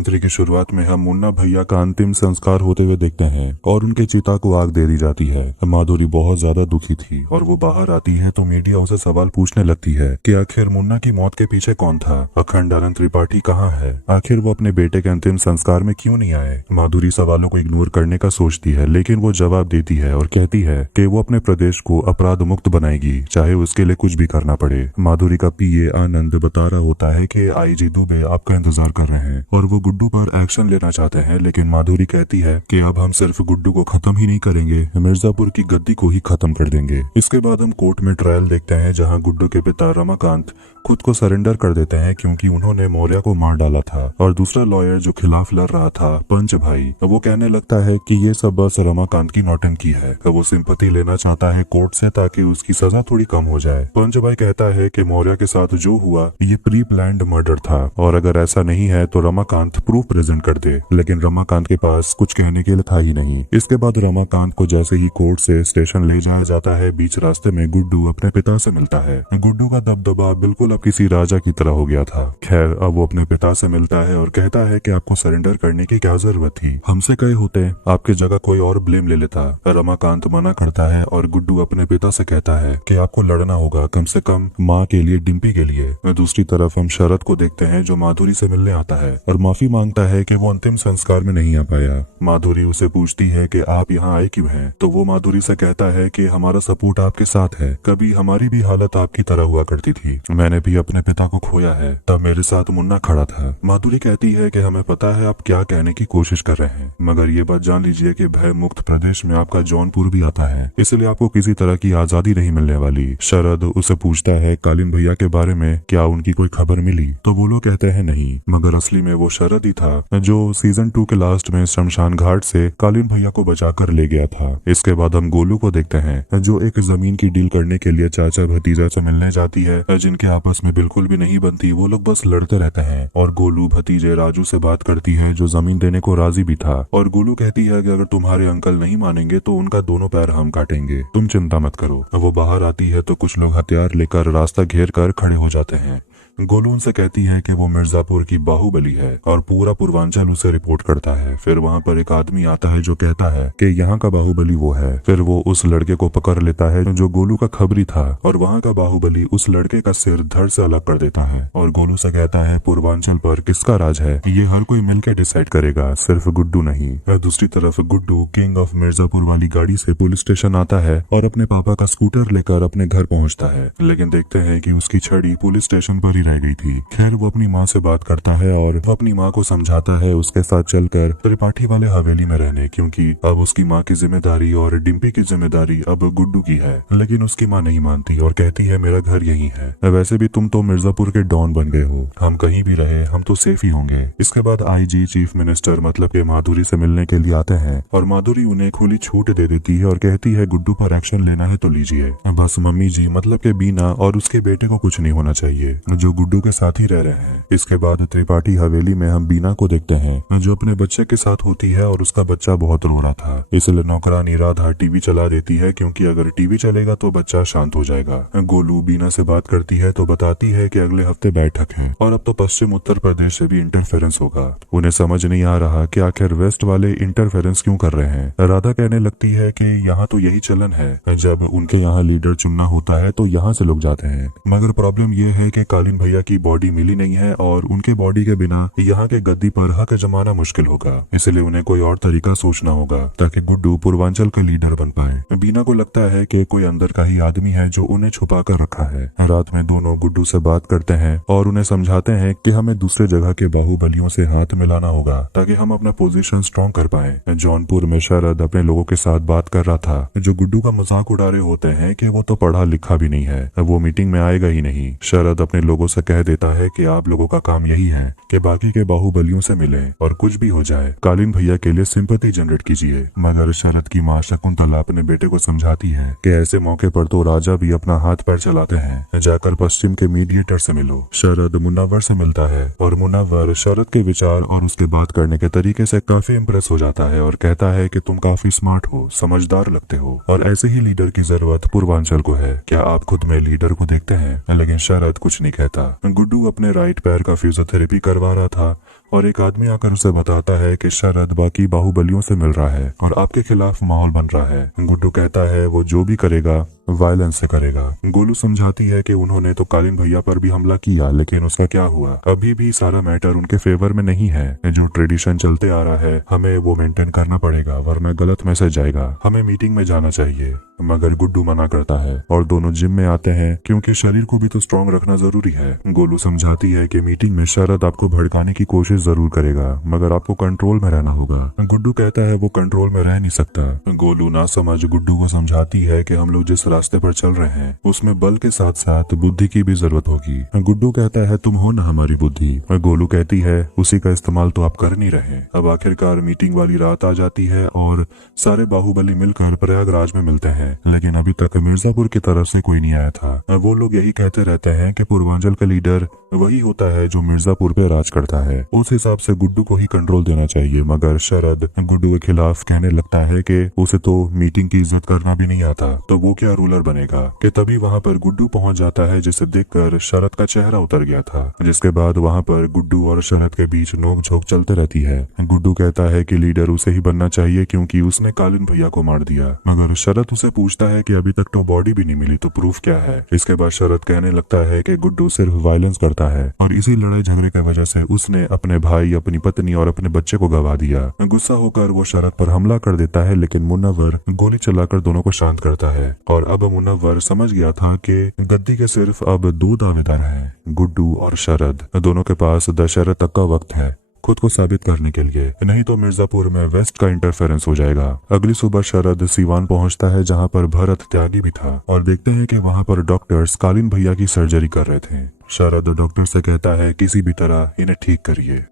Season 3 की शुरुआत में हम मुन्ना भैया का अंतिम संस्कार होते हुए देखते हैं और उनके चिता को आग दे दी जाती है। माधुरी बहुत ज्यादा दुखी थी और वो बाहर आती है तो मीडिया उसे सवाल पूछने लगती है कि आखिर मुन्ना की मौत के पीछे कौन था, अखंड आनंद त्रिपाठी कहाँ है, आखिर वो अपने बेटे के अंतिम संस्कार में क्यों नहीं आए। माधुरी सवालों को इग्नोर करने का सोचती है, लेकिन वो जवाब देती है और कहती है कि वो अपने प्रदेश को अपराध मुक्त बनाएगी, चाहे उसके लिए कुछ भी करना पड़े। माधुरी का पीए आनंद बता रहा होता है कि आईजी दुबे आपका इंतजार कर रहे हैं और वो गुड्डू पर एक्शन लेना चाहते हैं, लेकिन माधुरी कहती है कि अब हम सिर्फ गुड्डू को खत्म ही नहीं करेंगे, मिर्जापुर की गद्दी को ही खत्म कर देंगे। इसके बाद हम कोर्ट में ट्रायल देखते हैं जहां गुड्डू के पिता रमाकांत खुद को सरेंडर कर देते हैं क्योंकि उन्होंने मौर्य को मार डाला था और दूसरा लॉयर जो खिलाफ लड़ रहा था पंच भाई, वो कहने लगता है कि ये सब बस रमाकांत की नौटंकी है। वो सिंपैथी लेना चाहता है कोर्ट से ताकि उसकी सजा थोड़ी कम हो जाए। पंच भाई कहता है कि मौर्य के साथ जो हुआ ये प्री प्लान्ड मर्डर था और अगर ऐसा नहीं है तो रमाकांत प्रूफ प्रेजेंट कर दे, लेकिन रमाकांत के पास कुछ कहने के लिए था ही नहीं। इसके बाद रमाकांत को जैसे ही कोर्ट से स्टेशन ले जाया जाता है, बीच रास्ते में गुड्डू अपने पिता से मिलता है। गुड्डू का दबदबा बिल्कुल अब किसी राजा की तरह हो गया था। खैर अब वो अपने पिता से मिलता है और कहता है कि आपको सरेंडर करने की क्या जरूरत थी, हमसे कहे होते आपकी जगह कोई और ब्लेम ले लेता। रमाकांत मना करता है और गुड्डू अपने पिता से कहता है कि आपको लड़ना होगा, कम से कम माँ के लिए, डिम्पी के लिए। दूसरी तरफ हम शरद को देखते हैं जो माधुरी से मिलने आता है और माफी मांगता है कि वो अंतिम संस्कार में नहीं आ पाया। माधुरी उसे पूछती है कि आप यहाँ आए क्यों हैं, तो वो माधुरी से कहता है कि हमारा सपोर्ट आपके साथ है, कभी हमारी भी हालत आपकी तरह हुआ करती थी, मैंने भी अपने पिता को खोया है, तब मेरे साथ मुन्ना खड़ा था। माधुरी कहती है कि हमें पता है आप क्या कहने की कोशिश कर रहे हैं, मगर ये बात जान लीजिए कि भय मुक्त प्रदेश में आपका जौनपुर भी आता है, इसलिए आपको किसी तरह की आजादी नहीं मिलने वाली। शरद उसे पूछता है कालीन भैया के बारे में, क्या उनकी कोई खबर मिली, तो वो लोग कहते हैं नहीं, मगर असली में वो शरद ही था जो सीजन 2 के लास्ट में शमशान घाट से कालीन भैया को बचाकर ले गया था। इसके बाद हम गोलू को देखते हैं जो एक जमीन की डील करने के लिए चाचा भतीजा से मिलने जाती है, जिनके आपस में बिल्कुल भी नहीं बनती, वो लोग बस लड़ते रहते हैं और गोलू भतीजे राजू से बात करती है जो जमीन देने को राजी भी था और गोलू कहती है कि अगर तुम्हारे अंकल नहीं मानेंगे तो उनका दोनों पैर हम काटेंगे, तुम चिंता मत करो। वो बाहर आती है तो कुछ लोग हथियार लेकर रास्ता घेर कर खड़े हो जाते हैं। गोलू उनसे कहती है कि वो मिर्जापुर की बाहुबली है और पूरा पूर्वांचल उसे रिपोर्ट करता है। फिर वहाँ पर एक आदमी आता है जो कहता है कि यहाँ का बाहुबली वो है। फिर वो उस लड़के को पकड़ लेता है जो गोलू का खबरी था और वहाँ का बाहुबली उस लड़के का सिर धड़ से अलग कर देता है और गोलू से कहता है पूर्वांचल पर किसका राज है ये हर कोई मिलकर डिसाइड करेगा, सिर्फ गुड्डू नहीं। दूसरी तरफ गुड्डू किंग ऑफ मिर्जापुर वाली गाड़ी से पुलिस स्टेशन आता है और अपने पापा का स्कूटर लेकर अपने घर पहुँचता है, लेकिन देखते हैं कि उसकी छड़ी पुलिस स्टेशन पर ही रह गई थी। खैर वो अपनी माँ से बात करता है और वो अपनी माँ को समझाता है उसके साथ चलकर त्रिपाठी वाले हवेली में रहने, क्योंकि अब उसकी माँ की जिम्मेदारी और डिम्पी की जिम्मेदारी अब गुड्डू की है। लेकिन उसकी माँ नहीं मानती और कहती है मेरा घर यही है, वैसे भी तुम तो मिर्जापुर के डॉन बन गए हो, हम कहीं भी रहे हम तो सेफ ही होंगे। इसके बाद आईजी चीफ मिनिस्टर मतलब के माधुरी से मिलने के लिए आते हैं और माधुरी उन्हें खुली छूट दे देती है और कहती है गुड्डू पर एक्शन लेना है तो लीजिए, बस मम्मी जी मतलब के बीना और उसके बेटे को कुछ नहीं होना चाहिए जो गुड्डू के साथ ही रह रहे हैं। इसके बाद त्रिपाठी हवेली में हम बीना को देखते हैं जो अपने बच्चे के साथ होती है और उसका बच्चा बहुत रो रहा था, इसलिए नौकरानी राधा टीवी चला देती है क्योंकि अगर टीवी चलेगा तो बच्चा शांत हो जाएगा। गोलू बीना से बात करती है तो बताती है कि अगले हफ्ते बैठक है और अब तो पश्चिम उत्तर प्रदेश से भी इंटरफेरेंस होगा। उन्हें समझ नहीं आ रहा कि आखिर वेस्ट वाले इंटरफेरेंस क्यों कर रहे हैं। राधा कहने लगती है कि यहाँ तो यही चलन है, जब उनके यहाँ लीडर चुनना होता है तो यहाँ से लोग जाते हैं, मगर प्रॉब्लम यह है कि कालीन भैया की बॉडी मिली नहीं है और उनके बॉडी के बिना यहाँ के गद्दी पर हक जमाना मुश्किल होगा, इसलिए उन्हें कोई और तरीका सोचना होगा ताकि गुड्डू पूर्वांचल का लीडर बन पाए। बीना को लगता है कि कोई अंदर का ही आदमी है जो उन्हें छुपा कर रखा है। रात में दोनों गुड्डू से बात करते हैं और उन्हें समझाते हैं कि हमें दूसरे जगह के बाहुबलियों से हाथ मिलाना होगा ताकि हम अपना पोजीशन स्ट्रॉन्ग कर पाए। जौनपुर में शरद अपने लोगों के साथ बात कर रहा था जो गुड्डू का मजाक उड़ा रहे होते हैं कि वो तो पढ़ा लिखा भी नहीं है, वो मीटिंग में आएगा ही नहीं। शरद अपने लोगों से कह देता है कि आप लोगों का काम यही है कि बाकी के बाहुबलियों से मिलें और कुछ भी हो जाए कालीन भैया के लिए सिंपैथी जनरेट कीजिए। मगर शरद की माँ शकुंतला अपने बेटे को समझाती है कि ऐसे मौके पर तो राजा भी अपना हाथ पैर चलाते हैं, जाकर पश्चिम के मीडिएटर से मिलो। शरद मुनव्वर से मिलता है और मुनव्वर शरद के विचार और उसके बात करने के तरीके से काफी इम्प्रेस हो जाता है और कहता है कि तुम काफी स्मार्ट हो, समझदार लगते हो और ऐसे ही लीडर की जरूरत पूर्वांचल को है, क्या आप खुद में लीडर को देखते हैं? लेकिन शरद कुछ नहीं कहता। गुड्डू अपने राइट पैर का फिजियोथेरेपी करवा रहा था और एक आदमी आकर उसे बताता है कि शरद बाकी बाहुबलियों से मिल रहा है और आपके खिलाफ माहौल बन रहा है। गुड्डू कहता है वो जो भी करेगा वायलेंस से करेगा। गोलू समझाती है कि उन्होंने तो कालीन भैया पर भी हमला किया, लेकिन उसका क्या हुआ? अभी भी सारा मैटर उनके फेवर में नहीं है। जो ट्रेडिशन चलते आ रहा है हमें वो मेंटेन करना पड़ेगा, वरना गलत मैसेज जाएगा। हमें मीटिंग में जाना चाहिए। मगर गुड्डू मना करता है और दोनों जिम में आते हैं क्योंकि शरीर को भी तो स्ट्रॉन्ग रखना जरूरी है। गोलू समझाती है कि मीटिंग में शरद आपको भड़काने की कोशिश जरूर करेगा, मगर आपको कंट्रोल में रहना होगा। गुड्डू कहता है वो कंट्रोल में रह नहीं सकता। गोलू ना समझ गुड्डू को समझाती है कि हम लोग जिस रास्ते पर चल रहे हैं उसमें बल के साथ साथ बुद्धि की भी जरूरत होगी। गुड्डू कहता है तुम हो ना हमारी बुद्धि। गोलू कहती है उसी का इस्तेमाल तो आप कर नहीं रहे। अब आखिरकार मीटिंग वाली रात आ जाती है और सारे बाहुबली मिलकर प्रयागराज में मिलते हैं, लेकिन अभी तक मिर्जापुर की तरफ से कोई नहीं आया था। वो लोग यही कहते रहते हैं कि पूर्वांचल का लीडर वही होता है जो मिर्जापुर पे राज करता है, उस हिसाब से गुड्डू को ही कंट्रोल देना चाहिए। मगर शरद गुड्डू के खिलाफ कहने लगता है कि उसे तो मीटिंग की इज्जत करना भी नहीं आता, तो वो क्या रूलर बनेगा। कि तभी वहाँ पर गुड्डू पहुंच जाता है, जिसे देखकर शरद का चेहरा उतर गया था। जिसके बाद वहाँ पर गुड्डू और शरद के बीच नोक झोंक चलते रहती है। गुड्डू कहता है कि लीडर उसे ही बनना चाहिए क्योंकि उसने कालीन भैया को मार दिया, मगर शरद उसे पूछता है कि अभी तक तो बॉडी भी नहीं मिली, तो प्रूफ क्या है। इसके बाद शरद कहने लगता है कि गुड्डू सिर्फ वायलेंस करता है और इसी लड़ाई झगड़े की वजह से उसने अपने भाई, अपनी पत्नी और अपने बच्चे को गवा दिया। गुस्सा होकर वो शरद पर हमला कर देता है, लेकिन मुन्नवर गोली चलाकर दोनों को शांत करता है। और अब मुन्नवर समझ गया था कि गद्दी के सिर्फ अब दो दावेदार हैं, गुड्डू और शरद। दोनों के पास दशहरा तक का वक्त है खुद को साबित करने के लिए, नहीं तो मिर्जापुर में वेस्ट का इंटरफेरेंस हो जाएगा। अगली सुबह शरद सीवान पहुंचता है जहां पर भरत त्यागी भी था और देखते हैं कि वहां पर डॉक्टर्स कालीन भैया की सर्जरी कर रहे थे। शरद डॉक्टर से कहता है किसी भी तरह इन्हें ठीक करिए।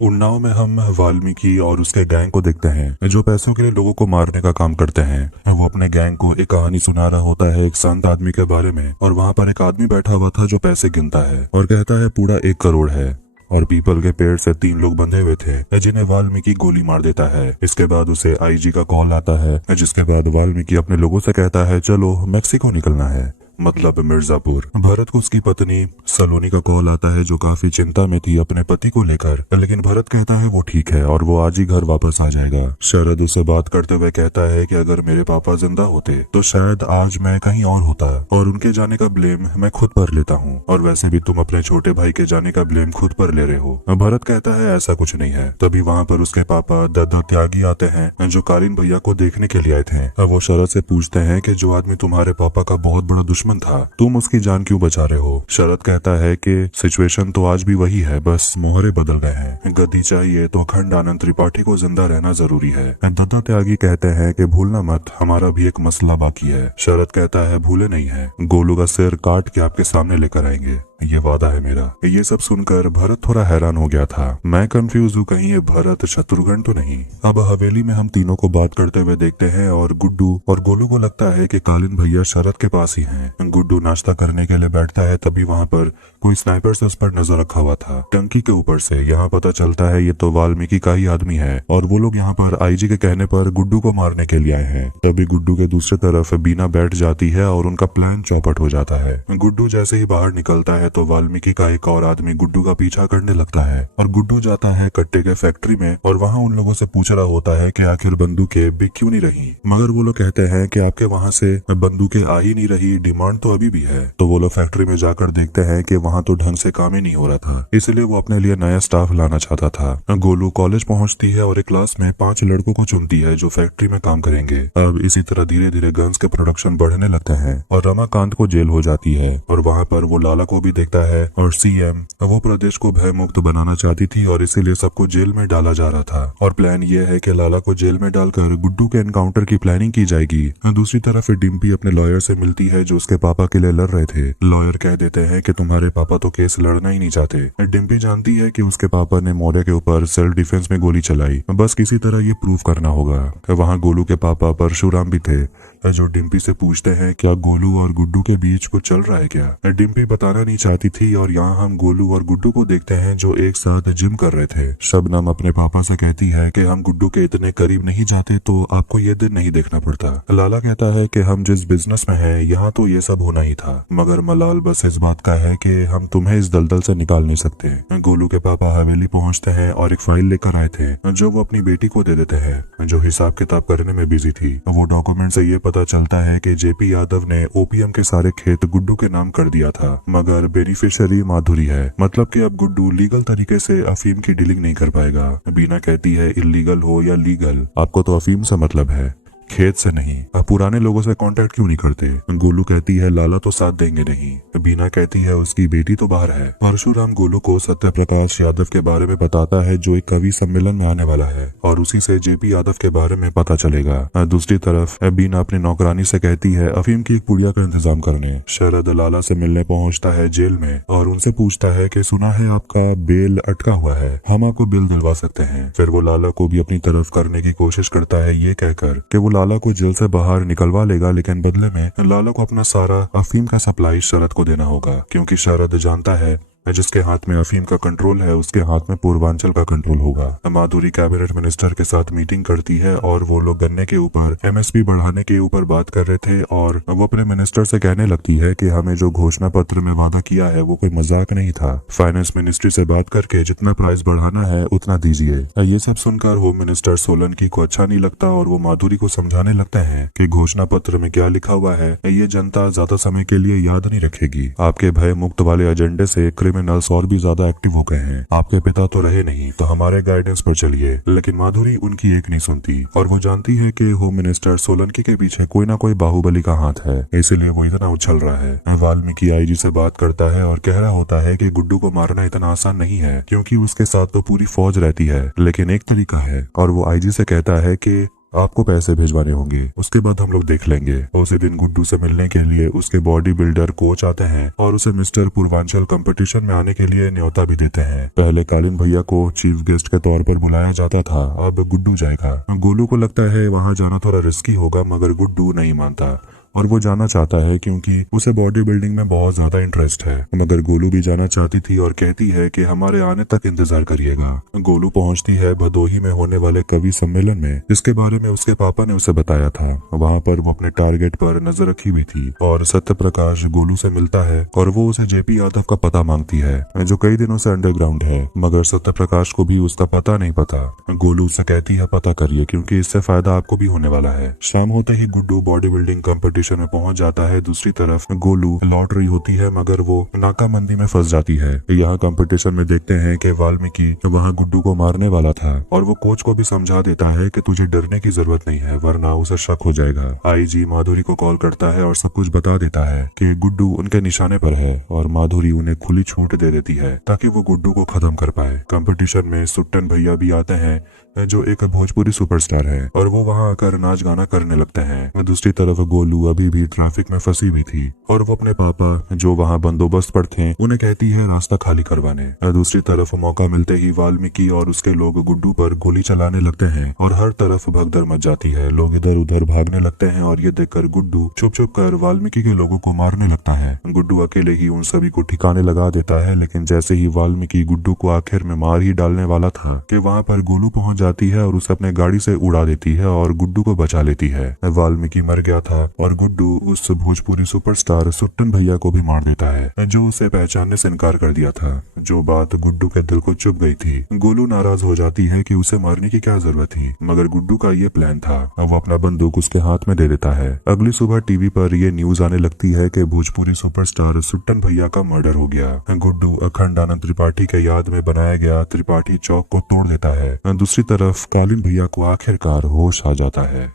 उन्नाव में हम वाल्मीकि और उसके गैंग को देखते हैं जो पैसों के लिए लोगों को मारने का काम करते हैं। वो अपने गैंग को एक कहानी सुना रहा होता है एक संत आदमी के बारे में, और वहाँ पर एक आदमी बैठा हुआ था जो पैसे गिनता है और कहता है पूरा 1 करोड़ है। और पीपल के पेड़ से 3 लोग बंधे हुए थे जिन्हें वाल्मीकि गोली मार देता है। इसके बाद उसे आईजी का कॉल आता है, जिसके बाद वाल्मीकि अपने लोगों से कहता है चलो मैक्सिको निकलना है, मतलब मिर्जापुर। भरत को उसकी पत्नी सलोनी का कॉल आता है जो काफी चिंता में थी अपने पति को लेकर, लेकिन भरत कहता है वो ठीक है और वो आज ही घर वापस आ जाएगा। शरद उससे बात करते हुए कहता है कि अगर मेरे पापा जिंदा होते तो शायद आज मैं कहीं और होता और उनके जाने का ब्लेम मैं खुद पर लेता हूँ, और वैसे भी तुम अपने छोटे भाई के जाने का ब्लेम खुद पर ले रहे हो। भरत कहता है ऐसा कुछ नहीं है। तभी वहाँ पर उसके पापा दत्तो त्यागी आते हैं जो कालीन भैया को देखने के लिए आए थे। वो शरद से पूछते हैं कि जो आदमी तुम्हारे पापा का बहुत बड़ा दुश्मन था, तुम उसकी जान क्यों बचा रहे हो। शरद कहता है कि सिचुएशन तो आज भी वही है, बस मोहरे बदल गए हैं। गद्दी चाहिए तो अखंड आनंद त्रिपाठी को जिंदा रहना जरूरी है। दत्तो त्यागी कहते हैं कि भूलना मत, हमारा भी एक मसला बाकी है। शरद कहता है भूले नहीं है, गोलू का सिर काट के आपके सामने लेकर आएंगे, ये वादा है मेरा। ये सब सुनकर भरत थोड़ा हैरान हो गया था। मैं कंफ्यूज हूँ, कहीं ये भरत शत्रुघ्न तो नहीं। अब हवेली में हम तीनों को बात करते हुए देखते हैं और गुड्डू और गोलू को लगता है कि कालीन भैया शरद के पास ही हैं। गुड्डू नाश्ता करने के लिए बैठता है, तभी वहाँ पर कोई स्नाइपर से उस पर नजर रखा हुआ था टंकी के ऊपर से। यहाँ पता चलता है ये तो वाल्मीकि का ही आदमी है और वो लोग यहाँ पर आईजी के कहने पर गुड्डू को मारने के लिए आए हैं। तभी गुड्डू के दूसरे तरफ बीना बैठ जाती है और उनका प्लान चौपट हो जाता है। गुड्डू जैसे ही बाहर निकलता है तो वाल्मीकि का एक और आदमी गुड्डू का पीछा करने लगता है और गुड्डू जाता है कट्टे के फैक्ट्री में और वहाँ उन लोगों से पूछ रहा होता है कि आखिर बंदूकें बिक क्यों नहीं रही। मगर वो लोग कहते हैं कि आपके वहाँ से बंदूकें आ ही नहीं रही, डिमांड तो अभी भी है। तो वो लोग फैक्ट्री में जाकर देखते हैं कि वहाँ तो ढंग से काम ही नहीं हो रहा था, इसलिए वो अपने लिए नया स्टाफ लाना चाहता था। गोलू कॉलेज पहुँचती है और एक क्लास में 5 लड़कों को चुनती है जो फैक्ट्री में काम करेंगे। अब इसी तरह धीरे धीरे गन्स के प्रोडक्शन बढ़ने लगते हैं और रमाकांत को जेल हो जाती है और वहाँ पर वो लाला को भी देखता है। और सीएम वो प्रदेश को भय मुक्त बनाना चाहती थी और इसीलिए सबको जेल में डाला जा रहा था। और प्लान ये है कि लाला को जेल में डालकर गुड्डू के एनकाउंटर की प्लानिंग की जाएगी। दूसरी तरफ डिम्पी अपने लॉयर से मिलती है जो उसके पापा के लिए लड़ रहे थे। लॉयर कह देते हैं कि तुम्हारे पापा तो केस लड़ना ही नहीं चाहते। डिम्पी जानती है कि उसके पापा ने मौर्य के ऊपर सेल्फ डिफेंस में गोली चलाई, बस किसी तरह ये प्रूव करना होगा। वहाँ गोलू के पापा परशुराम भी थे जो डिम्पी से पूछते हैं क्या गोलू और गुड्डू के बीच कुछ चल रहा है क्या। डिम्पी बताना नहीं चाहती थी और यहाँ हम गोलू और गुड्डू को देखते हैं जो एक साथ जिम कर रहे थे। शबनम अपने पापा से कहती है कि हम गुड्डू के इतने करीब नहीं जाते तो आपको ये दिन नहीं देखना पड़ता। लाला कहता है कि हम जिस बिजनेस में हैं यहाँ तो ये सब होना ही था, मगर मलाल बस इस बात का है कि हम तुम्हें इस दलदल से निकाल नहीं सकते। गोलू के पापा हवेली पहुँचते हैं और एक फाइल लेकर आए थे जो वो अपनी बेटी को दे देते हैं जो हिसाब किताब करने में बिजी थी। वो डॉक्यूमेंट से ये पता चलता है कि जेपी यादव ने ओपीएम के सारे खेत गुड्डू के नाम कर दिया था, मगर बेनिफिशियरी माधुरी है। मतलब कि अब गुड्डू लीगल तरीके से अफीम की डीलिंग नहीं कर पाएगा। बीना कहती है इलीगल हो या लीगल, आपको तो अफीम से मतलब है, खेत से नहीं। आप पुराने लोगों से कांटेक्ट क्यों नहीं करते। गोलू कहती है लाला तो साथ देंगे नहीं। बीना कहती है उसकी बेटी तो बाहर है। परशुराम गोलू को सत्य प्रकाश यादव के बारे में बताता है जो एक कवि सम्मेलन में आने वाला है और उसी से जेपी यादव के बारे में पता चलेगा। दूसरी तरफ बीना अपनी नौकरानी से कहती है अफीम की एक पुड़िया का इंतजाम करने। शरद लाला से मिलने पहुँचता है जेल में और उनसे पूछता है कि सुना है आपका बेल अटका हुआ है, हम आपको बिल दिलवा सकते हैं। फिर वो लाला को भी अपनी तरफ करने की कोशिश करता है ये कहकर कि वो लाला को जेल से बाहर निकलवा लेगा, लेकिन बदले में लाला को अपना सारा अफीम का सप्लाई शरद को देना होगा, क्योंकि शरद जानता है जिसके हाथ में अफीम का कंट्रोल है उसके हाथ में पूर्वांचल का कंट्रोल होगा। माधुरी कैबिनेट मिनिस्टर के साथ मीटिंग करती है और वो लोग गन्ने के ऊपर एमएसपी बढ़ाने के ऊपर बात कर रहे थे और वो अपने मिनिस्टर से कहने लगती है कि हमें जो घोषणा पत्र में वादा किया है वो कोई मजाक नहीं था। फाइनेंस मिनिस्ट्री से बात करके जितना प्राइस बढ़ाना है उतना दीजिए। ये सब सुनकर होम मिनिस्टर सोलंकी को अच्छा नहीं लगता और वो माधुरी को समझाने लगते हैं कि घोषणा पत्र में क्या लिखा हुआ है ये जनता ज्यादा समय के लिए याद नहीं रखेगी। आपके भय मुक्त वाले एजेंडे से क्रिमिनल्स और भी ज्यादा एक्टिव हो गए हैं। आपके पिता तो रहे नहीं तो हमारे गाइडेंस पर चलिए। लेकिन माधुरी उनकी एक नहीं सुनती और वो जानती है कि होम मिनिस्टर सोलंकी के पीछे कोई ना कोई बाहुबली का हाथ है, इसलिए वो इतना उछल रहा है। वाल्मीकि आईजी से बात करता है और कह रहा होता है कि गुड्डू को मारना इतना आसान नहीं है क्योंकि उसके साथ तो पूरी फौज रहती है, लेकिन एक तरीका है। और वो आईजी से कहता है कि आपको पैसे भिजवाने होंगे, उसके बाद हम लोग देख लेंगे। उसी दिन गुड्डू से मिलने के लिए उसके बॉडी बिल्डर कोच आते हैं और उसे मिस्टर पूर्वांचल कंपटीशन में आने के लिए न्योता भी देते हैं। पहले कालीन भैया को चीफ गेस्ट के तौर पर बुलाया जाता था, अब गुड्डू जाएगा। गोलू को लगता है वहाँ जाना थोड़ा रिस्की होगा, मगर गुड्डू नहीं मानता और वो जाना चाहता है क्योंकि उसे बॉडी बिल्डिंग में बहुत ज्यादा इंटरेस्ट है। मगर गोलू भी जाना चाहती थी और कहती है कि हमारे आने तक इंतजार करिएगा। गोलू पहुंचती है भदोही में होने वाले कवि सम्मेलन में जिसके बारे में उसके पापा ने उसे बताया था। वहाँ पर वो अपने टारगेट पर नजर रखी हुई थी और सत्य प्रकाश गोलू से मिलता है और वो उसे जेपी यादव का पता मांगती है जो कई दिनों से अंडरग्राउंड है, मगर सत्य प्रकाश को भी उसका पता नहीं पता। गोलू उससे कहती है पता करिए क्योंकि इससे फायदा आपको भी होने वाला है। शाम होते ही गुड्डू बॉडी बिल्डिंग कॉम्पिटिशन में पहुंच जाता है। दूसरी तरफ गोलू लौट रही होती है मगर वो नाकाबंदी में फंस जाती है। यहाँ कंपटीशन में देखते हैं कि वाल्मीकि वहाँ गुड्डू को मारने वाला था और वो कोच को भी समझा देता है कि तुझे डरने की जरूरत नहीं है वरना उसे शक हो जाएगा। आईजी माधुरी को कॉल करता है और सब कुछ बता देता है कि गुड्डू उनके निशाने पर है और माधुरी उन्हें खुली छूट दे देती है ताकि वो गुड्डू को खत्म कर पाए। कंपटीशन में सुट्टन भैया भी आते हैं जो एक भोजपुरी सुपरस्टार है और वो वहाँ आकर नाच गाना करने लगते हैं। दूसरी तरफ गोलू अभी भी ट्रैफिक में फंसी हुई थी और वो अपने पापा जो वहाँ बंदोबस्त पर थे उन्हें कहती है रास्ता खाली करवाने। दूसरी तरफ मौका मिलते ही वाल्मीकि और उसके लोग गुड्डू पर गोली चलाने लगते हैं और हर तरफ भगदड़ मच जाती है। लोग इधर उधर भागने लगते हैं और ये देखकर गुड्डू छुप छुप कर वाल्मीकि के लोगों को मारने लगता है। गुड्डू अकेले ही उन सभी को ठिकाने लगा देता है, लेकिन जैसे ही वाल्मीकि गुड्डू को आखिर में मार ही डालने वाला था कि वहाँ पर गोलू पहुंच जाती है और उसे अपने गाड़ी से उड़ा देती है और गुड्डू को बचा लेती है। वाल्मीकि मर गया था और गुड्डू उस भोजपुरी सुपरस्टार सुट्टन भैया को भी मार देता है जो उसे पहचानने से इनकार कर दिया था, जो बात गुड्डू के दिल को चुभ गई थी। गोलू नाराज हो जाती है कि उसे मारने की क्या जरूरत थी, मगर गुड्डू का ये प्लान था। वो अपना बंदूक उसके हाथ में दे देता है। अगली सुबह टीवी पर ये न्यूज आने लगती है कि भोजपुरी सुपरस्टार सुट्टन भैया का मर्डर हो गया। गुड्डू अखंडानंद त्रिपाठी के याद में बनाया गया त्रिपाठी चौक को तोड़ देता है। दूसरी तरफ कालीन भैया को आखिरकार होश आ जाता है।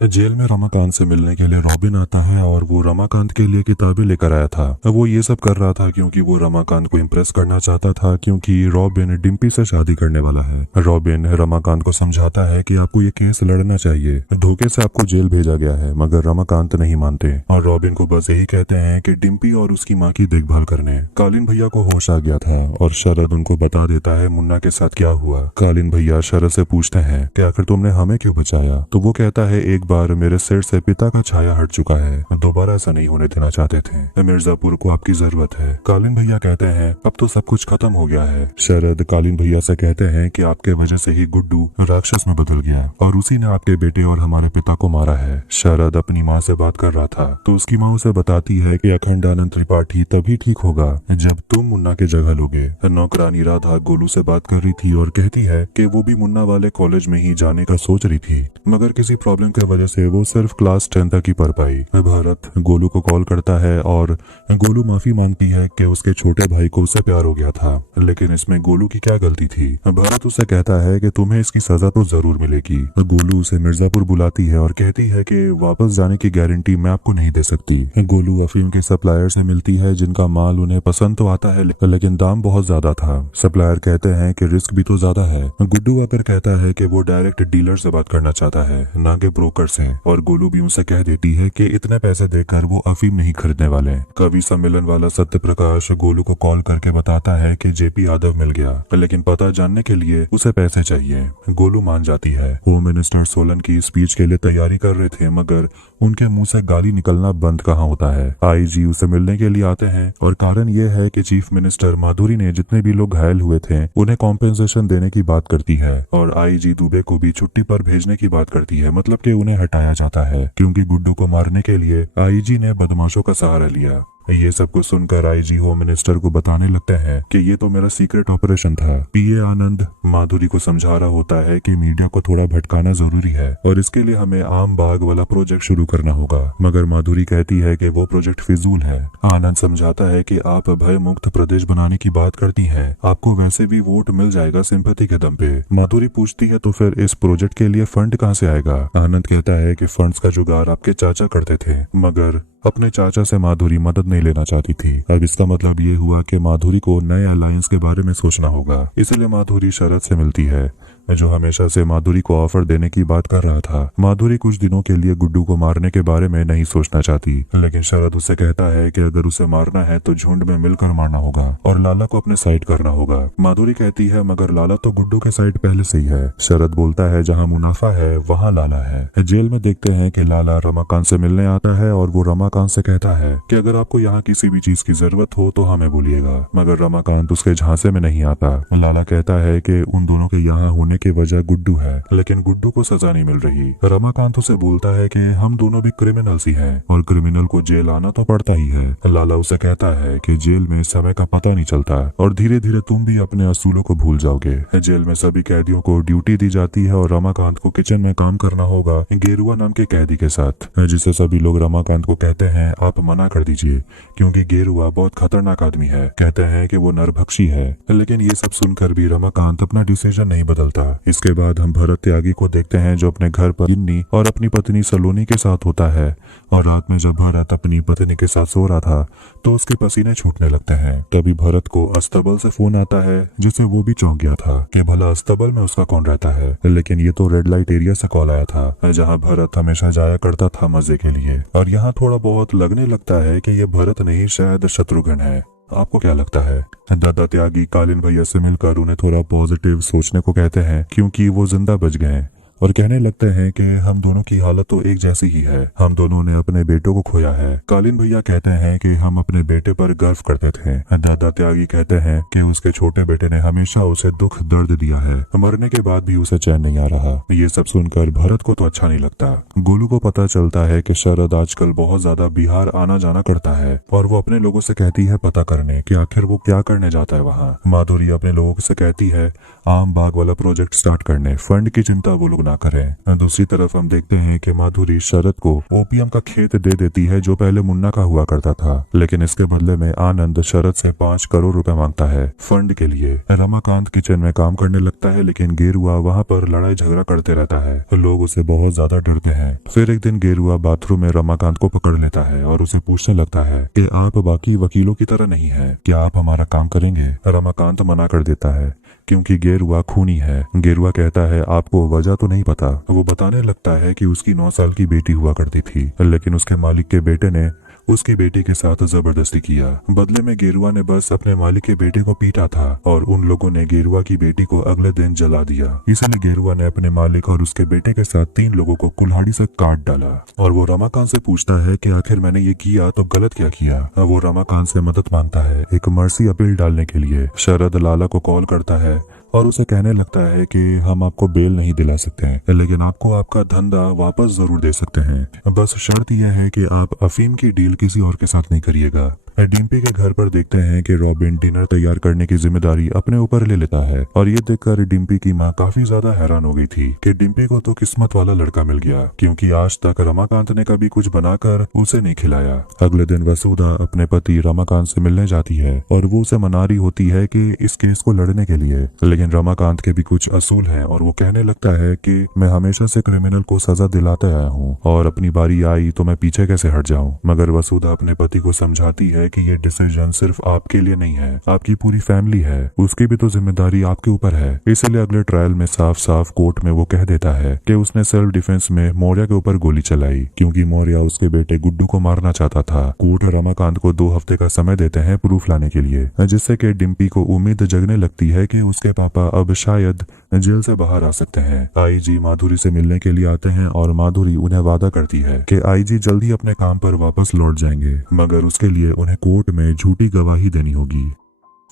जेल में रमाकांत से मिलने के लिए रॉबिन आता है और वो रमाकांत के लिए किताबें लेकर आया था। वो ये सब कर रहा था क्योंकि वो रमाकांत को इम्प्रेस करना चाहता था, क्योंकि रॉबिन डिम्पी से शादी करने वाला है। रॉबिन रमाकांत को समझाता है कि आपको ये केस लड़ना चाहिए, धोखे से आपको जेल भेजा गया है, मगर रमाकांत नहीं मानते और रॉबिन को बस यही कहते हैं कि डिम्पी और उसकी माँ की देखभाल करने। कालीन भैया को होश आ गया था और शरद उनको बता देता है मुन्ना के साथ क्या हुआ। कालीन भैया शरद से पूछते हैं कि आखिर तुमने हमें क्यों बचाया, तो वो कहता है एक बार मेरे सिर से पिता का छाया हट चुका है, दोबारा ऐसा नहीं होने देना चाहते थे। मिर्जापुर को आपकी जरूरत है। कालीन भैया कहते हैं अब तो सब कुछ खत्म हो गया है। शरद कालीन भैया से कहते हैं कि आपके वजह से ही गुड्डू राक्षस में बदल गया और उसी ने आपके बेटे और हमारे पिता को मारा है। शरद अपनी माँ से बात कर रहा था तो उसकी माँ उसे बताती है कि अखंडानंद त्रिपाठी तभी ठीक होगा जब तुम मुन्ना की जगह लोगे। नौकरानी राधा गोलू से बात कर रही थी और कहती है कि वो भी मुन्ना वाले कॉलेज में ही जाने का सोच रही थी, मगर किसी प्रॉब्लम की वजह से वो सिर्फ क्लास 10 तक ही पढ़ पाई। भारत गोलू को कॉल करता है और गोलू माफी मांगती है कि उसके छोटे भाई को उससे प्यार हो गया था, लेकिन इसमें गोलू की क्या गलती थी। भारत उससे कहता है कि तुम्हें इसकी सजा तो जरूर मिलेगी। गोलू उसे मिर्जापुर बुलाती है और कहती है कि वापस जाने की गारंटी मैं आपको नहीं दे सकती। गोलू अफीम के सप्लायर से मिलती है जिनका माल उन्हें पसंद तो आता है लेकिन दाम बहुत ज्यादा था। सप्लायर कहते हैं कि रिस्क भी तो ज्यादा है। गुड्डू आकर कहता है कि वो डायरेक्ट डीलर से बात करना चाहता है ना कि ब्रोकर से, और गोलू भी उनसे कह देती है कि इतने पैसे देकर वो अफीम नहीं खरीदने वाले। कवि सम्मेलन वाला सत्य प्रकाश गोलू को कॉल करके बताता है कि जेपी यादव मिल गया, लेकिन पता जानने के लिए उसे पैसे चाहिए। गोलू मान जाती है। होम मिनिस्टर सोलन की स्पीच के लिए तैयारी कर रहे थे, मगर उनके मुंह से गाली निकलना बंद कहाँ होता है। आईजी उसे मिलने के लिए आते हैं और कारण ये है कि चीफ मिनिस्टर माधुरी ने जितने भी लोग घायल हुए थे उन्हें कॉम्पेंसेशन देने की बात करती है और आईजी दुबे को भी छुट्टी पर भेजने की बात करती है, मतलब कि उन्हें हटाया जाता है क्योंकि गुड्डू को मारने के लिए आईजी ने बदमाशों का सहारा लिया। ये सब कुछ सुनकर आईजी होम मिनिस्टर को बताने लगते हैं कि ये तो मेरा सीक्रेट ऑपरेशन था। पीए आनंद माधुरी को समझा रहा होता है कि मीडिया को थोड़ा भटकाना जरूरी है और इसके लिए हमें आम बाग वाला प्रोजेक्ट शुरू करना होगा, मगर माधुरी कहती है कि वो प्रोजेक्ट फिजूल है। आनंद समझाता है कि आप भय मुक्त प्रदेश बनाने की बात करती हैं, आपको वैसे भी वोट मिल जाएगा सिंपैथी के दम पे। माधुरी पूछती है तो फिर इस प्रोजेक्ट के लिए फंड कहाँ से आएगा। आनंद कहता है कि फंड्स का जुगाड़ आपके चाचा करते थे, मगर अपने चाचा से माधुरी मदद नहीं लेना चाहती थी। अब इसका मतलब ये हुआ कि माधुरी को नए अलायंस के बारे में सोचना होगा। इसलिए माधुरी शरद से मिलती है जो हमेशा से माधुरी को ऑफर देने की बात कर रहा था। माधुरी कुछ दिनों के लिए गुड्डू को मारने के बारे में नहीं सोचना चाहती, लेकिन शरद उसे कहता है कि अगर उसे मारना है तो झुंड में मिलकर मारना होगा और लाला को अपने साइड करना होगा। माधुरी कहती है मगर लाला तो गुड्डू के साइड पहले से ही है। शरद बोलता है जहाँ मुनाफा है वहाँ लाला है। जेल में देखते हैं कि लाला रमाकांत से मिलने आता है और वो रमाकांत से कहता है कि अगर आपको यहाँ किसी भी चीज की जरूरत हो तो हमें बोलिएगा, मगर रमाकांत उसके झांसे में नहीं आता। लाला कहता है कि उन दोनों के यहाँ होने की वजह गुड्डू है, लेकिन गुड्डू को सजा नहीं मिल रही। रमाकांत उसे बोलता है कि हम दोनों भी क्रिमिनल्स ही हैं और क्रिमिनल को जेल आना तो पड़ता ही है। लाला उसे कहता है कि जेल में समय का पता नहीं चलता और धीरे धीरे तुम भी अपने असूलों को भूल जाओगे। जेल में सभी कैदियों को ड्यूटी दी जाती है और रमाकांत को किचन में काम करना होगा गेरुआ नाम के कैदी के साथ, जिसे सभी लोग रमाकांत को कहते हैं आप मना कर दीजिए क्योंकि गेरुआ बहुत खतरनाक आदमी है। कहते हैं कि वो नरभक्षी है, लेकिन ये सब सुनकर भी रमाकांत अपना डिसीजन नहीं बदलता। इसके बाद हम भरत त्यागी को देखते हैं जो अपने घर पर गिन्नी और अपनी पत्नी सलोनी के साथ होता है और रात में जब भरत अपनी पत्नी के साथ सो रहा था तो उसके पसीने छूटने लगते हैं। तभी भरत को अस्तबल से फोन आता है जिससे वो भी चौंक गया था कि भला अस्तबल में उसका कौन रहता है, लेकिन ये तो रेड लाइट एरिया से कॉल आया था जहाँ भरत हमेशा जाया करता था मजे के लिए। और यहाँ थोड़ा बहुत लगने लगता है कि ये भरत नहीं शायद शत्रुघ्न है। आपको क्या लगता है? दादा त्यागी कालीन भैया से मिलकर उन्हें थोड़ा पॉजिटिव सोचने को कहते हैं क्योंकि वो जिंदा बच गए और कहने लगते हैं कि हम दोनों की हालत तो एक जैसी ही है, हम दोनों ने अपने बेटों को खोया है। कालीन भैया कहते हैं कि हम अपने बेटे पर गर्व करते थे। दादा त्यागी कहते हैं कि उसके छोटे बेटे ने हमेशा उसे दुख दर्द दिया है, मरने के बाद भी उसे चैन नहीं आ रहा। ये सब सुनकर भरत को तो अच्छा नहीं लगता। गोलू को पता चलता है कि शरद आजकल बहुत ज्यादा बिहार आना जाना करता है और वो अपने लोगों से कहती है पता करने कि आखिर वो क्या करने जाता है वहाँ। माधुरी अपने लोगों से कहती है आम बाग वाला प्रोजेक्ट स्टार्ट करने, फंड की चिंता वो लोग ना करें। दूसरी तरफ हम देखते हैं कि माधुरी शरद को ओपीएम का खेत दे देती है जो पहले मुन्ना का हुआ करता था, लेकिन इसके बदले में आनंद शरद से 5 करोड़ रुपए मांगता है फंड के लिए। रमाकांत किचन में काम करने लगता है, लेकिन गेरुआ वहाँ पर लड़ाई झगड़ा करते रहता है। लोग उसे बहुत ज्यादा डरते हैं। फिर एक दिन गेरुआ बाथरूम में रमाकांत को पकड़ लेता है और उसे पूछने लगता है कि आप बाकी वकीलों की तरह नहीं है, क्या आप हमारा काम करेंगे? रमाकांत मना कर देता है क्योंकि गेरुआ खूनी है। गेरुआ कहता है आपको वजह तो नहीं पता। वो बताने लगता है कि उसकी 9 साल की बेटी हुआ करती थी, लेकिन उसके मालिक के बेटे ने उसकी बेटी के साथ जबरदस्ती किया। बदले में गेरुआ ने बस अपने मालिक के बेटे को पीटा था और उन लोगों ने गेरुआ की बेटी को अगले दिन जला दिया। इसलिए गेरुआ ने अपने मालिक और उसके बेटे के साथ 3 लोगों को कुल्हाड़ी से काट डाला और वो रमाकांत से पूछता है कि आखिर मैंने ये किया तो गलत क्या किया। वो रमाकांत से मदद मांगता है एक मर्सी अपील डालने के लिए। शरद लाला को कॉल करता है और उसे कहने लगता है कि हम आपको बेल नहीं दिला सकते हैं, लेकिन आपको आपका धंधा वापस जरूर दे सकते हैं। बस शर्त यह है कि आप अफीम की डील किसी और के साथ नहीं करिएगा। डिम्पी के घर पर देखते हैं कि रॉबिन डिनर तैयार करने की जिम्मेदारी अपने ऊपर ले लेता है और ये देखकर डिम्पी की माँ काफी ज्यादा हैरान हो गई थी कि डिम्पी को तो किस्मत वाला लड़का मिल गया, क्योंकि आज तक रमाकांत ने कभी कुछ बनाकर उसे नहीं खिलाया। अगले दिन वसुधा अपने पति रमाकांत से मिलने जाती है और वो उसे मना रही होती है कि इस केस को लड़ने के लिए, लेकिन रमाकांत के भी कुछ असूल हैं और वो कहने लगता है कि मैं हमेशा से क्रिमिनल को सजा दिलाते आया हूँ और अपनी बारी आई तो मैं पीछे कैसे हट जाऊँ। मगर वसुधा अपने पति को समझाती है कि ये डिसीजन सिर्फ आपके लिए नहीं है, आपकी पूरी फैमिली है, उसकी भी तो जिम्मेदारी आपके ऊपर है। इसलिए अगले ट्रायल में साफ साफ कोर्ट में वो कह देता है कि उसने सेल्फ डिफेंस में मौर्य के ऊपर गोली चलाई, क्योंकि मौर्य उसके बेटे गुड्डू को मारना चाहता था। कोर्ट रमाकांत को 2 हफ्ते का समय देते हैं प्रूफ लाने के लिए, जिससे कि डिम्पी को उम्मीद जगने लगती है कि उसके पापा अब शायद जेल से बाहर आ सकते हैं। आईजी माधुरी से मिलने के लिए आते हैं और माधुरी उन्हें वादा करती है कि आईजी जल्द ही अपने काम पर वापस लौट जाएंगे, मगर उसके लिए उन्हें कोर्ट में झूठी गवाही देनी होगी।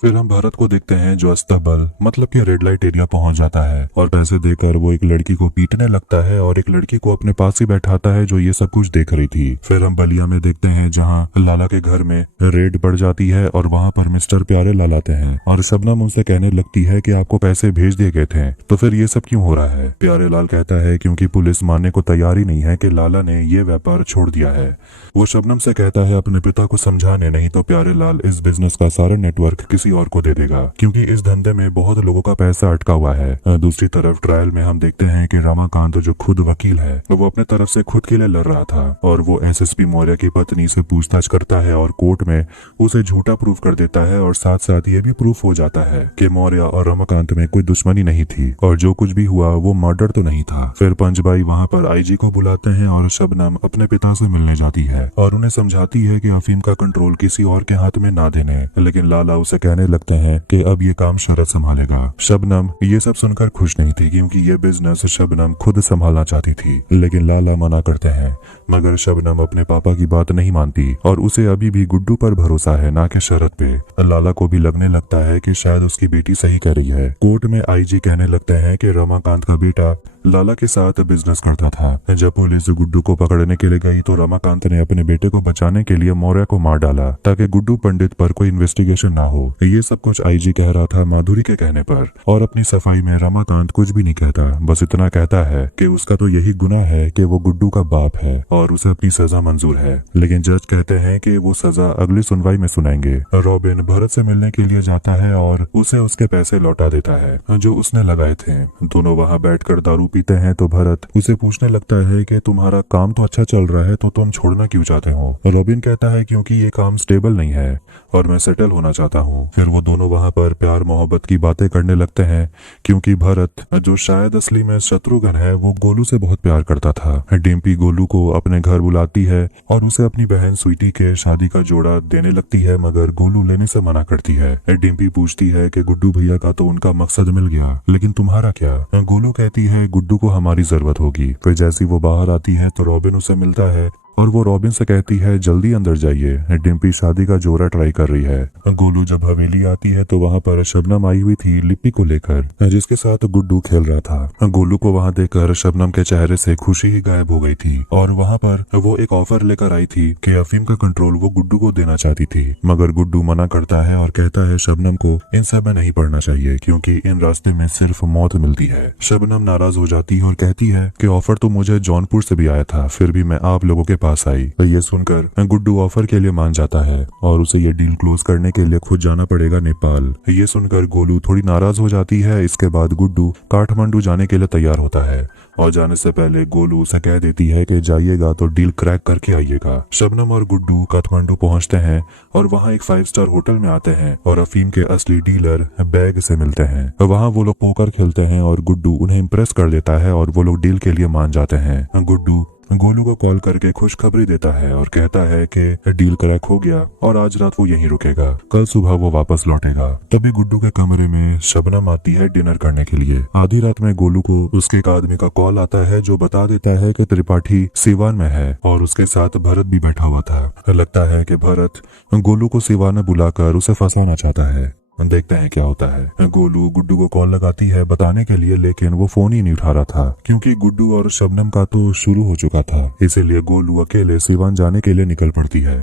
फिर हम भरत को देखते हैं जो अस्तबल मतलब कि रेड लाइट एरिया पहुंच जाता है और पैसे देकर वो एक लड़की को पीटने लगता है और एक लड़की को अपने पास ही बैठाता है जो ये सब कुछ देख रही थी। फिर हम बलिया में देखते हैं जहां लाला के घर में रेड पड़ जाती है और वहां पर मिस्टर प्यारे लाल आते हैं और शबनम उनसे कहने लगती है कि आपको पैसे भेज दिए गए थे, तो फिर ये सब क्यों हो रहा है। प्यारे लाल कहता है क्योंकि पुलिस मानने को तैयार ही नहीं है कि लाला ने ये व्यापार छोड़ दिया है। वो शबनम से कहता है अपने पिता को समझाने, नहीं तो प्यारे लाल इस बिजनेस का सारा नेटवर्क किसी और को दे देगा, क्योंकि इस धंधे में बहुत लोगों का पैसा अटका हुआ है। दूसरी तरफ ट्रायल में हम देखते हैं कि रमाकांत जो खुद वकील है वो अपने तरफ से खुद के लिए लड़ रहा था और वो एसएसपी मौर्य की पत्नी से पूछताछ करता है और कोर्ट में उसे झूठा प्रूफ कर देता है और साथ साथ ये भी प्रूफ हो जाता है कि मौर्य और रमाकांत में कोई दुश्मनी नहीं थी और जो कुछ भी हुआ वो मर्डर तो नहीं था। फिर पंचबाई वहाँ पर आईजी को बुलाते हैं और शबनम अपने पिता से मिलने जाती है और उन्हें समझाती है कि अफीम का कंट्रोल किसी और के हाथ में ना देने, लेकिन लाला उसे कहने लगते हैं कि अब ये काम शरद संभालेगा। शबनम ये सब सुनकर खुश नहीं थी क्योंकि ये बिजनेस शबनम खुद संभालना चाहती थी, लेकिन लाला मना करते हैं। मगर शबनम अपने पापा की बात नहीं मानती और उसे अभी भी गुड्डू पर भरोसा है, ना कि शरद पे। लाला को भी लगने लगता है कि शायद उसकी बेटी सही कह रही है। कोर्ट में आईजी कहने लगते हैं कि रमाकांत का बेटा लाला के साथ बिजनेस करता था। जब पुलिस गुड्डू को पकड़ने के लिए गई तो रमाकांत ने अपने बेटे को बचाने के लिए मौर्य को मार डाला ताकि गुड्डू पंडित पर कोई इन्वेस्टिगेशन ना हो। ये सब कुछ आईजी कह रहा था माधुरी के कहने पर, और अपनी सफाई में रमाकांत कुछ भी नहीं कहता, बस इतना कहता है कि उसका तो यही गुनाह है कि वो गुड्डू का बाप है और उसे अपनी सजा मंजूर है। लेकिन जज कहते हैं कि वो सजा अगली सुनवाई में सुनाएंगे। रॉबिन भरत से मिलने के लिए जाता है और उसे उसके पैसे लौटा देता है जो उसने लगाए थे। दोनों वहाँ बैठकर दारू पीते हैं तो भरत उसे पूछने लगता है कि तुम्हारा काम तो अच्छा चल रहा है तो तुम छोड़ना क्यों चाहते हो। रॉबिन कहता है क्योंकि ये काम स्टेबल नहीं है और मैं सेटल होना चाहता हूँ। फिर वो दोनों वहाँ पर प्यार मोहब्बत की बातें करने लगते हैं क्योंकि भरत जो शायद असली में शत्रुघ्न है वो गोलू से बहुत प्यार करता था। डिम्पी गोलू को अपने घर बुलाती है और उसे अपनी बहन स्वीटी के शादी का जोड़ा देने लगती है, मगर गोलू लेने से मना करती है। डिम्पी पूछती है कि गुड्डू भैया का तो उनका मकसद मिल गया, लेकिन तुम्हारा क्या। गोलू कहती है गुड्डू को हमारी जरूरत होगी। फिर जैसी वो बाहर आती है तो रॉबिन उसे मिलता है और वो रॉबिन से कहती है जल्दी अंदर जाइए, डिम्पी शादी का जोड़ा ट्राई कर रही है। गोलू जब हवेली आती है तो वहाँ पर शबनम आई हुई थी लिप्पी को लेकर, जिसके साथ गुड्डू खेल रहा था। गोलू को वहाँ देखकर शबनम के चेहरे से खुशी ही गायब हो गई थी और वहाँ पर वो एक ऑफर लेकर आई थी कि अफीम का कंट्रोल वो गुड्डू को देना चाहती थी, मगर गुड्डू मना करता है और कहता है शबनम को इन सब में नहीं पड़ना चाहिए क्योंकि इन रास्ते में सिर्फ मौत मिलती है। शबनम नाराज हो जाती है और कहती है कि ऑफर तो मुझे जौनपुर से भी आया था, फिर भी मैं आप लोगों के पास आई। ये सुनकर गुड्डू ऑफर के लिए मान जाता है और उसे ये डील क्लोज करने के लिए खुद जाना पड़ेगा नेपाल। ये सुनकर गोलू थोड़ी नाराज हो जाती है। इसके बाद गुड्डू काठमांडू जाने के लिए तैयार होता है और जाने से पहले गोलू उसे कह देती है कि जाइएगा तो डील क्रैक करके आइएगा। शबनम और गुड्डू काठमांडू पहुंचते हैं और वहां एक 5 स्टार होटल में आते हैं और अफीम के असली डीलर बैग से मिलते हैं। वहां वो लोग पोकर खेलते हैं और गुड्डू उन्हें इम्प्रेस कर देता है और वो लोग डील के लिए मान जाते हैं। गुड्डू गोलू को कॉल करके खुशखबरी देता है और कहता है कि डील क्रैक हो गया और आज रात वो यहीं रुकेगा, कल सुबह वो वापस लौटेगा। तभी गुड्डू के कमरे में शबनम आती है डिनर करने के लिए। आधी रात में गोलू को उसके एक आदमी का कॉल आता है जो बता देता है कि त्रिपाठी सिवान में है और उसके साथ भरत भी बैठा हुआ था। लगता है कि भरत गोलू को सिवान में बुलाकर उसे फंसाना चाहता है। देखते हैं क्या होता है। गोलू गुड्डू को कॉल लगाती है बताने के लिए, लेकिन वो फोन ही नहीं उठा रहा था क्योंकि गुड्डू और शबनम का तो शुरू हो चुका था। इसीलिए गोलू अकेले सिवान जाने के लिए निकल पड़ती है।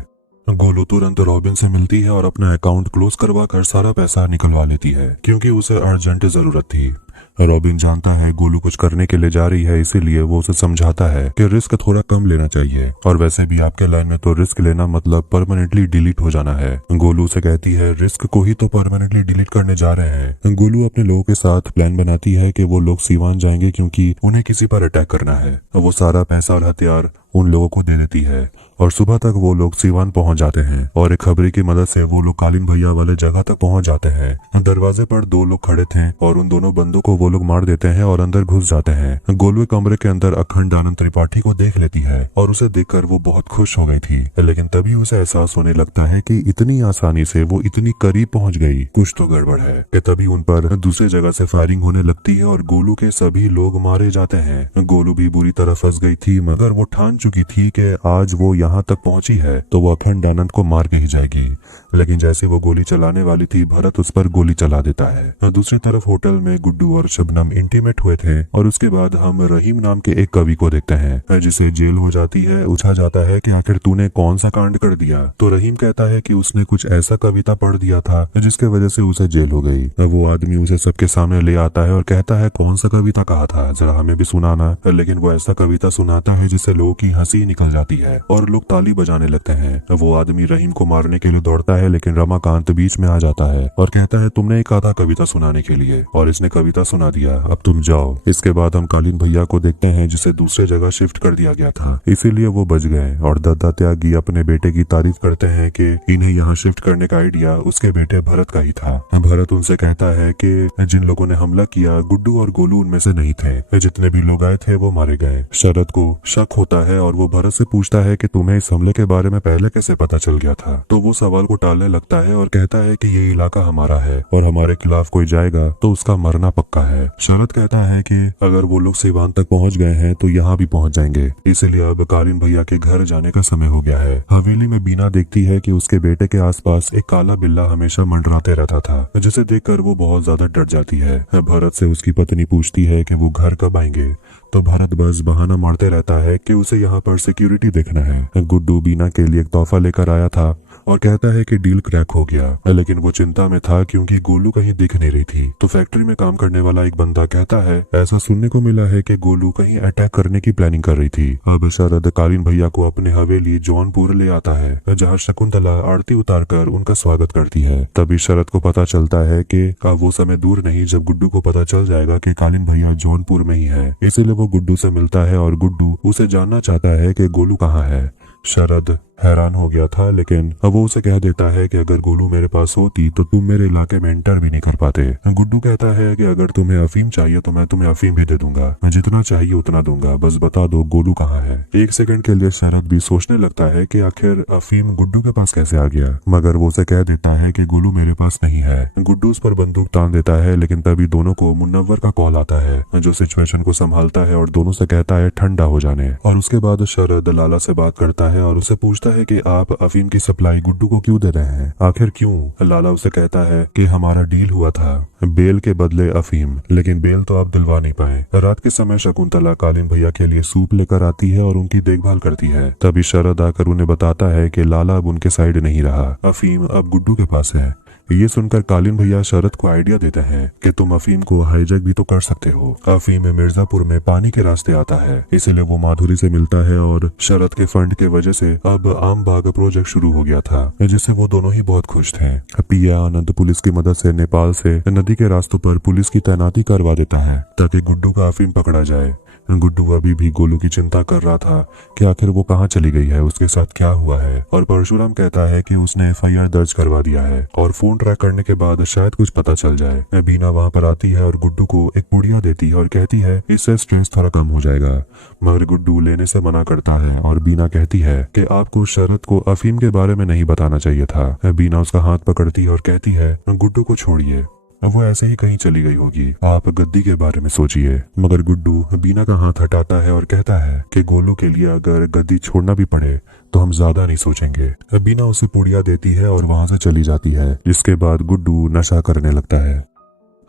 गोलू तुरंत रॉबिन से मिलती है और अपना अकाउंट क्लोज करवा कर सारा पैसा निकलवा लेती है क्योंकि उसे अर्जेंट जरूरत थी। रॉबिन जानता है गोलू कुछ करने के लिए जा रही है, इसीलिए वो उसे समझाता है कि रिस्क थोड़ा कम लेना चाहिए और वैसे भी आपके लाइन में तो रिस्क लेना मतलब परमानेंटली डिलीट हो जाना है। गोलू से कहती है रिस्क को ही तो परमानेंटली डिलीट करने जा रहे हैं। गोलू अपने लोगों के साथ प्लान बनाती है कि वो लोग सीवान जाएंगे क्योंकि उन्हें किसी पर अटैक करना है। वो सारा पैसा और हथियार उन लोगों को दे देती है और सुबह तक वो लोग सीवान पहुंच जाते हैं और एक खबरी की मदद से वो लोग कालीन भैया वाले जगह तक पहुंच जाते हैं। दरवाजे पर दो लोग खड़े थे और उन दोनों बंदों को वो लोग मार देते हैं और अंदर घुस जाते हैं। गोलू कमरे के अंदर अखंड आनंद त्रिपाठी को देख लेती है और उसे देखकर वो बहुत खुश हो गई थी, लेकिन तभी उसे एहसास होने लगता है कि इतनी आसानी से वो इतनी करीब पहुंच गई, कुछ तो गड़बड़ है। कि तभी उन पर दूसरी जगह से फायरिंग होने लगती है और गोलू के सभी लोग मारे जाते हैं। गोलू भी बुरी तरह फंस गई थी, मगर वो ठान चुकी थी कि आज वो यहाँ तक पहुंची है तो वो अखंड आनंद को मार के ही जाएगी। लेकिन जैसे वो गोली चलाने वाली थी, भरत उस पर गोली चला देता है। दूसरी तरफ होटल में गुड्डू और शबनम इंटीमेट हुए थे और उसके बाद हम रहीम नाम के एक कवि को देखते हैं जिसे जेल हो जाती है। पूछा जाता है कि आखिर तूने कौन सा कांड कर दिया, तो रहीम कहता है कि उसने कुछ ऐसा कविता पढ़ दिया था जिसके वजह से उसे जेल हो गई। वो आदमी उसे सबके सामने ले आता है और कहता है कौन सा कविता कहा था, जरा हमें भी सुनाना। लेकिन वो ऐसा कविता सुनाता है जिससे लोगों की हंसी निकल जाती है और लोग ताली बजाने लगते हैं। वो आदमी रहीम को मारने के लिए दौड़ता है, लेकिन रमाकांत बीच में आ जाता है और कहता है तुमने एक आधा कविता सुनाने के लिए, और इसने कविता सुना दिया, अब तुम जाओ। इसके बाद हम कालीन भैया को देखते हैं जिसे दूसरे जगह शिफ्ट कर दिया गया था, इसीलिए वो बच गए। और दद्दा त्यागी अपने बेटे की तारीफ करते हैं कि इन्हें यहाँ शिफ्ट करने का आइडिया उसके बेटे भरत का ही था। भरत उनसे कहता है कि जिन लोगों ने हमला किया गुड्डू और गोलू उनमें से नहीं थे, जितने भी लोग आए थे वो मारे गए। शरद को शक होता है और वो भरत से पूछता है कि तुम्हें इस हमले के बारे में पहले कैसे पता चल गया था, तो वो सवाल को टालने लगता है और कहता है कि ये इलाका हमारा है और हमारे खिलाफ कोई जाएगा तो उसका मरना पक्का है। शरद कहता है कि अगर वो लोग सिवान तक पहुंच गए हैं तो यहाँ भी पहुंच जाएंगे, इसलिए अब कालीन भैया के घर जाने का समय हो गया है। हवेली में बीना देखती है कि उसके बेटे के आसपास एक काला बिल्ला हमेशा मंडराते रहता था, जिसे देखकर वो बहुत ज्यादा डर जाती है। भरत से उसकी पत्नी पूछती है कि वो घर कब आएंगे, तो भरत बस बहाना मारते रहता है कि उसे यहाँ पर सिक्योरिटी देखना है। गुड्डू बीना के लिए एक तोहफा लेकर आया था और कहता है कि डील क्रैक हो गया, लेकिन वो चिंता में था क्योंकि गोलू कहीं दिख नहीं रही थी। तो फैक्ट्री में काम करने वाला एक बंदा कहता है ऐसा सुनने को मिला है कि गोलू कहीं अटैक करने की प्लानिंग कर रही थी। अब शरद कालीन भैया को अपने हवेली जौनपुर ले आता है, जहाँ शकुंतला आरती उतारकर उनका स्वागत करती है। तभी शरद को पता चलता है कि वो समय दूर नहीं जब गुड्डू को पता चल जाएगा कि कालीन भैया जौनपुर में ही है, इसीलिए वो गुड्डू से मिलता है और गुड्डू उसे जानना चाहता है कि गोलू कहाँ है। शरद हैरान हो गया था, लेकिन अब वो उसे कह देता है कि अगर गोलू मेरे पास होती तो तुम मेरे इलाके में एंटर भी नहीं कर पाते। गुड्डू कहता है कि अगर तुम्हें अफीम चाहिए तो मैं तुम्हें अफीम भी दे दूंगा, मैं जितना चाहिए उतना दूंगा, बस बता दो गोलू कहाँ है। एक सेकंड के लिए शरद भी सोचने लगता है कि आखिर अफीम गुड्डू के पास कैसे आ गया, मगर वो उसे कह देता है कि गोलू मेरे पास नहीं है। गुड्डू उस पर बंदूक तान देता है, लेकिन तभी दोनों को मुन्नवर का कॉल आता है जो सिचुएशन को संभालता है और दोनों से कहता है ठंडा हो जाने। और उसके बाद शरद लाला से बात करता है और उसे पूछता है कि आप अफीम की सप्लाई गुड्डू को क्यों दे रहे हैं, आखिर क्यों। लाला उसे कहता है कि हमारा डील हुआ था बेल के बदले अफीम, लेकिन बेल तो आप दिलवा नहीं पाए। रात के समय शकुंतला कालीन भैया के लिए सूप लेकर आती है और उनकी देखभाल करती है। तभी शरद आकर उन्हें बताता है कि लाला अब उनके साइड नहीं रहा, अफीम अब गुड्डू के पास है। ये सुनकर कालीन भैया शरद को आइडिया देते हैं कि तुम अफीम को हाईजैक भी तो कर सकते हो। अफीम मिर्जापुर में पानी के रास्ते आता है, इसीलिए वो माधुरी से मिलता है और शरद के फंड के वजह से अब आम बाग प्रोजेक्ट शुरू हो गया था, जिससे वो दोनों ही बहुत खुश थे। पिया आनंद पुलिस की मदद से नेपाल से नदी के रास्तों पर पुलिस की तैनाती करवा देता है ताकि गुड्डू का अफीम पकड़ा जाए। गुड्डू अभी भी गोलू की चिंता कर रहा था कि आखिर वो कहाँ चली गई है, उसके साथ क्या हुआ है। और परशुराम कहता है कि उसने FIR दर्ज करवा दिया है और फोन ट्रैक करने के बाद शायद कुछ पता चल जाए। बीना वहाँ पर आती है और गुड्डू को एक पुड़िया देती है और कहती है इससे स्ट्रेस थोड़ा कम हो जाएगा, मगर गुड्डू लेने से मना करता है और बीना कहती है कि आपको शरद को अफीम के बारे में नहीं बताना चाहिए था। बीना उसका हाथ पकड़ती है और कहती है गुड्डू को छोड़िए, वो ऐसे ही कहीं चली गई होगी, आप गद्दी के बारे में सोचिए। मगर गुड्डू बीना का हाथ हटाता है और कहता है कि गोलू के लिए अगर गद्दी छोड़ना भी पड़े तो हम ज्यादा नहीं सोचेंगे। बीना उसे पुड़िया देती है और वहां से चली जाती है, जिसके बाद गुड्डू नशा करने लगता है।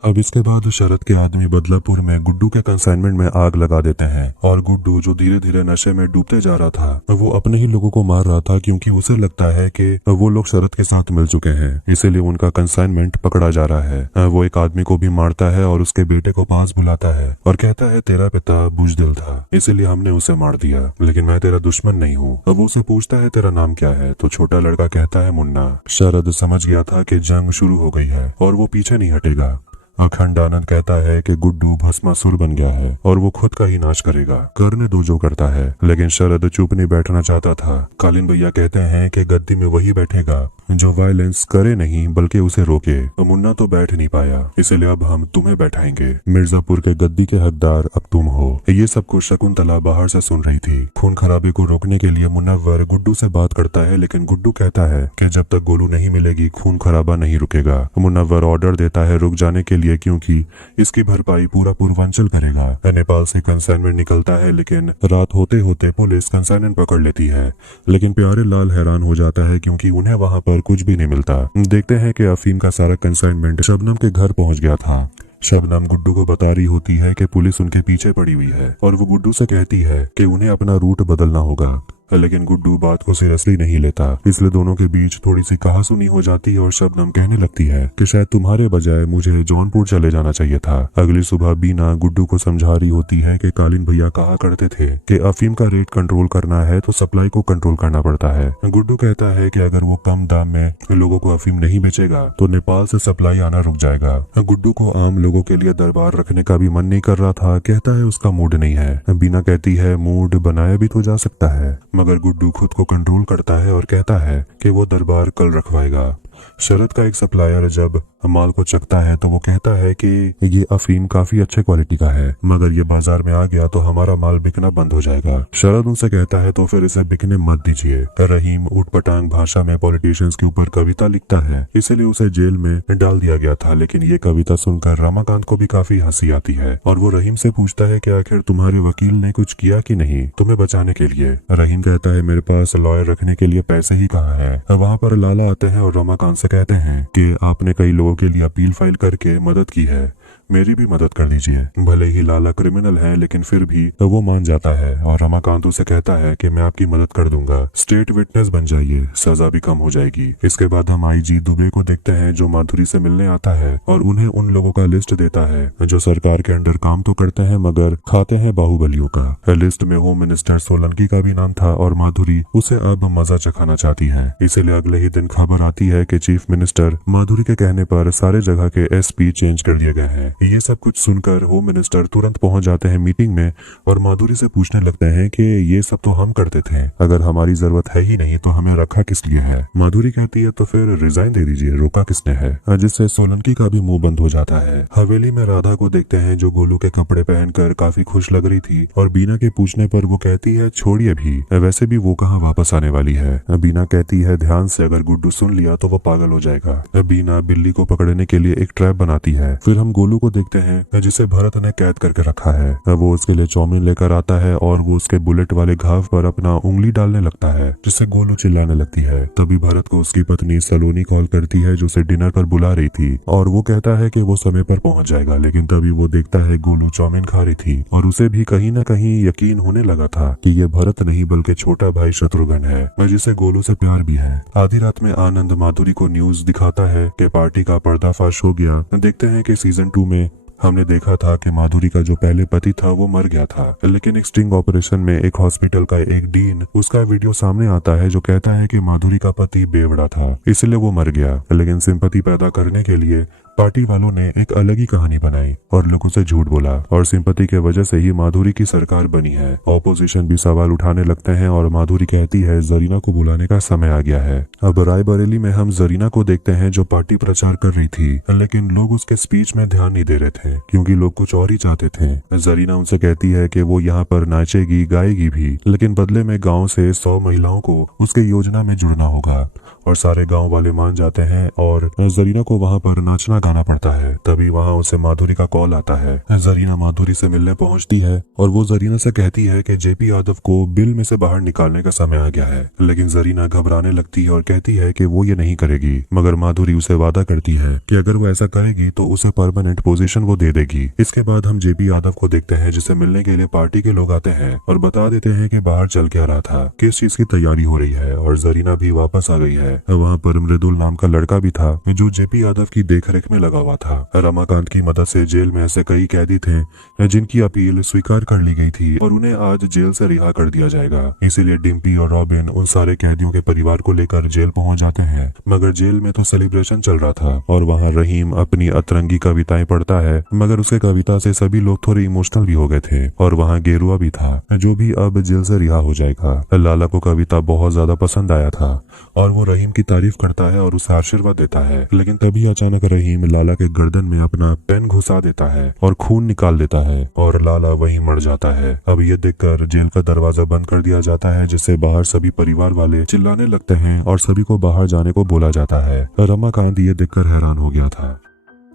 अब इसके बाद शरद के आदमी बदलापुर में गुड्डू के कंसाइनमेंट में आग लगा देते हैं और गुड्डू जो धीरे धीरे नशे में डूबते जा रहा था, वो अपने ही लोगों को मार रहा था क्योंकि उसे लगता है कि वो लोग शरद के साथ मिल चुके हैं, इसीलिए उनका कंसाइनमेंट पकड़ा जा रहा है। वो एक आदमी को भी मारता है और उसके बेटे को पास बुलाता है और कहता है तेरा पिता बुजदिल था, इसीलिए हमने उसे मार दिया, लेकिन मैं तेरा दुश्मन नहीं हूँ। वो उसे पूछता है तेरा नाम क्या है, तो छोटा लड़का कहता है मुन्ना। शरद समझ गया था कि जंग शुरू हो गई है और वो पीछे नहीं हटेगा। अखंड आनंद कहता है कि गुड्डू भस्मासुर बन गया है और वो खुद का ही नाश करेगा, करने दो जो करता है। लेकिन शरद चुप नहीं बैठना चाहता था। कालीन भैया कहते हैं कि गद्दी में वही बैठेगा जो वायलेंस करे नहीं बल्कि उसे रोके। मुन्ना तो बैठ नहीं पाया, इसलिए अब हम तुम्हें बैठाएंगे। मिर्जापुर के गद्दी के हकदार अब तुम हो। ये सब कुछ शकुंतला बाहर से सुन रही थी। खून खराबे को रोकने के लिए मुन्नवर गुड्डू से बात करता है, लेकिन गुड्डू कहता है कि जब तक गोलू नहीं मिलेगी खून खराबा नहीं रुकेगा। मुन्नवर ऑर्डर देता है रुक जाने के लिए क्योंकि इसकी भरपाई पूरा पूर्वांचल करेगा। नेपाल से कंसाइनमेंट निकलता है, लेकिन रात होते होते पुलिस कंसाइनमेंट पकड़ लेती है। लेकिन प्यारे लाल हैरान हो जाता है क्योंकि उन्हें वहाँ पर कुछ भी नहीं मिलता। देखते हैं कि अफीम का सारा कंसाइनमेंट शबनम के घर पहुँच गया था। शबनम गुड्डू को बता रही होती है कि पुलिस उनके पीछे पड़ी हुई है और वो गुड्डू से कहती है कि उन्हें अपना रूट बदलना होगा, लेकिन गुड्डू बात को सीरियसली नहीं लेता, इसलिए दोनों के बीच थोड़ी सी कहासुनी हो जाती है और शबनम कहने लगती है कि शायद तुम्हारे बजाय मुझे जौनपुर चले जाना चाहिए था। अगली सुबह बीना गुड्डू को समझा रही होती है कि कालीन भैया कहा करते थे कि अफीम का रेट कंट्रोल करना है तो सप्लाई को कंट्रोल करना पड़ता है। गुड्डू कहता है कि अगर वो कम दाम में लोगों को अफीम नहीं बेचेगा तो नेपाल से सप्लाई आना रुक जाएगा। गुड्डू को आम लोगों के लिए दरबार रखने का भी मन नहीं कर रहा था, कहता है उसका मूड नहीं है। बीना कहती है मूड बनाया भी तो जा सकता है, मगर गुड्डू खुद को कंट्रोल करता है और कहता है कि वो दरबार कल रखवाएगा। शरद का एक सप्लायर जब माल को चखता है तो वो कहता है कि ये अफीम काफी अच्छे क्वालिटी का है, मगर ये बाजार में आ गया तो हमारा माल बिकना बंद हो जाएगा। शरद उनसे कहता है तो फिर इसे बिकने मत दीजिए। रहीम उटपटांग भाषा में पॉलिटिशियंस के ऊपर कविता लिखता है, इसीलिए उसे जेल में डाल दिया गया था। लेकिन ये कविता सुनकर रमाकांत को भी काफी हंसी आती है और वो रहीम से पूछता है कि आखिर तुम्हारे वकील ने कुछ किया कि नहीं तुम्हें बचाने के लिए। रहीम कहता है मेरे पास लॉयर रखने के लिए पैसे ही कहाँ है। वहाँ पर लाला आते हैं और रमाकांत से कहते हैं कि आपने कई लोगों के लिए अपील फाइल करके मदद की है, मेरी भी मदद कर दीजिए। भले ही लाला क्रिमिनल है लेकिन फिर भी वो मान जाता है और रमाकांत उसे कहता है कि मैं आपकी मदद कर दूंगा, स्टेट विटनेस बन जाइए, सजा भी कम हो जाएगी। इसके बाद हम IG दुबे को देखते हैं जो माधुरी से मिलने आता है और उन्हें उन लोगों का लिस्ट देता है जो सरकार के अंडर काम तो करते हैं मगर खाते हैं बाहुबलियों का। लिस्ट में होम मिनिस्टर सोलंकी का भी नाम था और माधुरी उसे अब मजा चखाना चाहती है। इसीलिए अगले ही दिन खबर आती है कि चीफ मिनिस्टर माधुरी के कहने पर सारे जगह के SP चेंज कर दिए गए हैं। ये सब कुछ सुनकर होम मिनिस्टर तुरंत पहुंच जाते हैं मीटिंग में और माधुरी से पूछने लगते हैं कि ये सब तो हम करते थे, अगर हमारी जरूरत है ही नहीं तो हमें रखा किस लिए है। माधुरी कहती है तो फिर रिजाइन दे दीजिए, रोका किसने है, जिससे सोलंकी का भी मुंह बंद हो जाता है। हवेली में राधा को देखते हैं जो गोलू के कपड़े पहनकर काफी खुश लग रही थी और बीना के पूछने पर वो कहती है छोड़िए भी, वैसे भी वो कहाँ वापस आने वाली है। बीना कहती है ध्यान से, अगर गुड्डू सुन लिया तो वो पागल हो जाएगा। बीना बिल्ली को पकड़ने के लिए एक ट्रैप बनाती है। फिर हम गोलू को देखते हैं जिसे भरत ने कैद करके रखा है। वो उसके लिए चाउमीन लेकर आता है और वो उसके बुलेट वाले घाव पर अपना उंगली डालने लगता है, जिससे गोलू चिल्लाने लगती है। तभी भरत को उसकी पत्नी सलोनी कॉल करती है जो उसे डिनर पर बुला रही थी और वो कहता है कि वो समय पर पहुंच जाएगा। लेकिन तभी वो देखता है गोलू चाउमीन खा रही थी और उसे भी कहीं न कहीं यकीन होने लगा था कि ये भरत नहीं बल्कि छोटा भाई शत्रुघ्न है, जिसे गोलू से प्यार भी है। आधी रात में आनंद माधुरी को न्यूज दिखाता है कि पार्टी का पर्दाफाश हो गया। देखते हैं कि सीजन 2 में हमने देखा था कि माधुरी का जो पहले पति था वो मर गया था, लेकिन एक स्टिंग ऑपरेशन में एक हॉस्पिटल का एक डीन उसका वीडियो सामने आता है जो कहता है कि माधुरी का पति बेवड़ा था इसलिए वो मर गया। लेकिन सिंपैथी पैदा करने के लिए पार्टी वालों ने एक अलग ही कहानी बनाई और लोगों से झूठ बोला और सिंपैथी के वजह से ही माधुरी की सरकार बनी है। ऑपोजिशन भी सवाल उठाने लगते हैं और माधुरी कहती है जरीना को बुलाने का समय आ गया है। अब रायबरेली में हम जरीना को देखते हैं जो पार्टी प्रचार कर रही थी, लेकिन लोग उसके स्पीच में ध्यान नहीं दे रहे थे क्योंकि लोग कुछ और ही चाहते थे। जरीना उनसे कहती है कि वो यहाँ पर नाचेगी गाएगी भी, लेकिन बदले में गाँव से 100 महिलाओं को उसके योजना में जुड़ना होगा और सारे गांव वाले मान जाते हैं और जरीना को वहां पर नाचना गाना पड़ता है। तभी वहां उसे माधुरी का कॉल आता है। जरीना माधुरी से मिलने पहुंचती है और वो जरीना से कहती है कि जेपी यादव को बिल में से बाहर निकालने का समय आ गया है, लेकिन जरीना घबराने लगती है और कहती है कि वो ये नहीं करेगी, मगर माधुरी उसे वादा करती है कि अगर वो ऐसा करेगी तो उसे परमानेंट पोजीशन वो दे देगी। इसके बाद हम जेपी यादव को देखते हैं जिसे मिलने के लिए पार्टी के लोग आते हैं और बता देते हैं कि बाहर चल के आ रहा था, किस चीज की तैयारी हो रही है और जरीना भी वापस आ गई है। वहाँ पर मृदुल नाम का लड़का भी था जो जेपी यादव की देखरेख में लगा हुआ था। रमाकांत की मदद से जेल में ऐसे कई कैदी थे जिनकी अपील स्वीकार कर ली गई थी और उन्हें आज जेल से रिहा कर दिया जाएगा। इसीलिए डिम्पी और रॉबिन उन सारे कैदियों के परिवार को लेकर जेल पहुंच जाते हैं, मगर जेल में तो सेलिब्रेशन चल रहा था और वहाँ रहीम अपनी अतरंगी कविताएं पढ़ता है, मगर उसके कविता से सभी लोग थोड़े इमोशनल भी हो गए थे। और वहाँ गेरुआ भी था जो भी अब जेल से रिहा हो जाएगा। लाला को कविता बहुत ज्यादा पसंद आया था और वो रहीम की तारीफ करता है और उसे आशीर्वाद देता है, लेकिन तभी अचानक रहीम लाला के गर्दन में अपना पेन घुसा देता है और खून निकाल देता है और लाला वहीं मर जाता है। अब ये देखकर जेल का दरवाजा बंद कर दिया जाता है, जिससे बाहर सभी परिवार वाले चिल्लाने लगते हैं और सभी को बाहर जाने को बोला जाता है। रमाकांत ये देखकर हैरान हो गया था।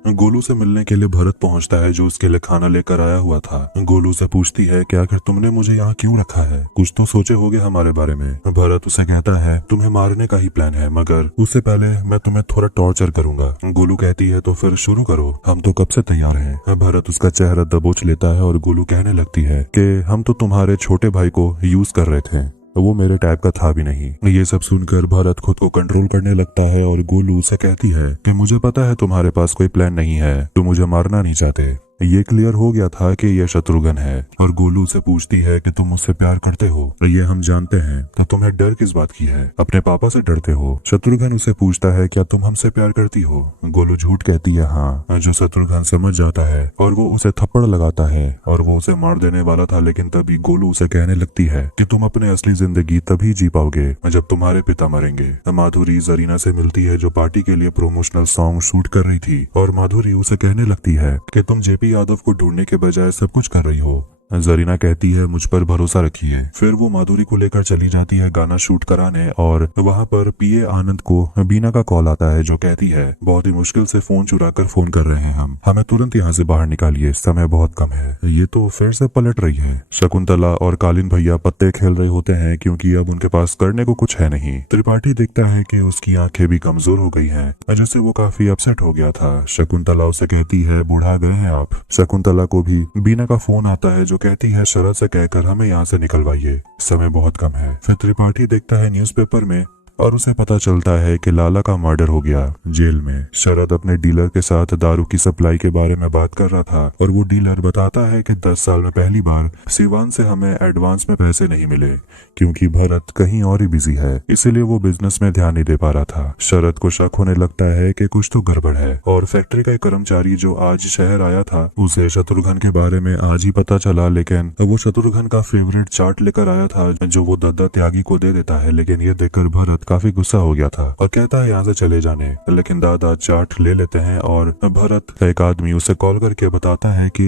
गोलू से मिलने के लिए भरत पहुंचता है जो उसके लिए खाना लेकर आया हुआ था। गोलू से पूछती है कि आखिर तुमने मुझे यहाँ क्यों रखा है, कुछ तो सोचे होगे हमारे बारे में। भरत उसे कहता है तुम्हें मारने का ही प्लान है, मगर उससे पहले मैं तुम्हें थोड़ा टॉर्चर करूंगा। गोलू कहती है तो फिर शुरू करो, हम तो कब से तैयार हैं। भरत उसका चेहरा दबोच लेता है और गोलू कहने लगती है कि हम तो तुम्हारे छोटे भाई को यूज कर रहे थे, वो मेरे टाइप का था भी नहीं। ये सब सुनकर भरत खुद को कंट्रोल करने लगता है और गोलू से कहती है कि मुझे पता है तुम्हारे पास कोई प्लान नहीं है, तुम मुझे मारना नहीं चाहते। ये क्लियर हो गया था कि ये शत्रुघ्न है और गोलू से पूछती है कि तुम मुझसे प्यार करते हो, ये हम जानते हैं, तो तुम्हें डर किस बात की है, अपने पापा से डरते हो। शत्रुघ्न उसे पूछता है क्या तुम हमसे प्यार करती हो। गोलू झूठ कहती है हाँ, जो शत्रुघ्न समझ जाता है और वो उसे थप्पड़ लगाता है और वो उसे मार देने वाला था, लेकिन तभी गोलू उसे कहने लगती है कि तुम अपने असली जिंदगी तभी जी पाओगे जब तुम्हारे पिता मरेंगे। माधुरी जरीना से मिलती है जो पार्टी के लिए प्रोमोशनल सॉन्ग शूट कर रही थी और माधुरी उसे कहने लगती है कि तुम जेपी यादव को ढूंढने के बजाय सब कुछ कर रही हो। जरीना कहती है मुझ पर भरोसा रखिए। फिर वो माधुरी को लेकर चली जाती है गाना शूट कराने और वहाँ पर पीए आनंद को बीना का कॉल आता है जो कहती है बहुत ही मुश्किल से फोन चुरा कर फोन कर रहे हैं हम, हमें तुरंत यहाँ से बाहर निकालिए, समय बहुत कम है। ये तो फिर से पलट रही है। शकुंतला और कालीन भैया पत्ते खेल रहे होते हैं क्योंकि अब उनके पास करने को कुछ है नहीं। त्रिपाठी देखता है कि उसकी आंखें भी कमजोर हो गई हैं, जिससे वो काफी अपसेट हो गया था। शकुंतला उसे कहती है बुढ़ा गए हैं आप। शकुंतला को भी बीना का फोन आता है जो कहती है शरद से कहकर हमें यहाँ से निकलवाइए, समय बहुत कम है। फिर त्रिपाठी देखता है न्यूज़पेपर में और उसे पता चलता है कि लाला का मर्डर हो गया जेल में। शरद अपने डीलर के साथ दारू की सप्लाई के बारे में बात कर रहा था और वो डीलर बताता है कि 10 साल में पहली बार सिवान से हमें एडवांस में पैसे नहीं मिले क्योंकि भरत कहीं और ही बिजी है, इसीलिए वो बिजनेस में ध्यान नहीं दे पा रहा था। शरद को शक होने लगता है कि कुछ तो गड़बड़ है और फैक्ट्री का एक कर्मचारी जो आज शहर आया था उसे शत्रुघ्न के बारे में आज ही पता चला, लेकिन वो शत्रुघ्न का फेवरेट चार्ट लेकर आया था जो वो दद्दा त्यागी को दे देता है। लेकिन ये देखकर भरत काफी गुस्सा हो गया था और कहता है यहाँ से चले जाने, लेकिन दादा चार्ट ले लेते हैं और भरत एक आदमी उसे कॉल करके बताता है कि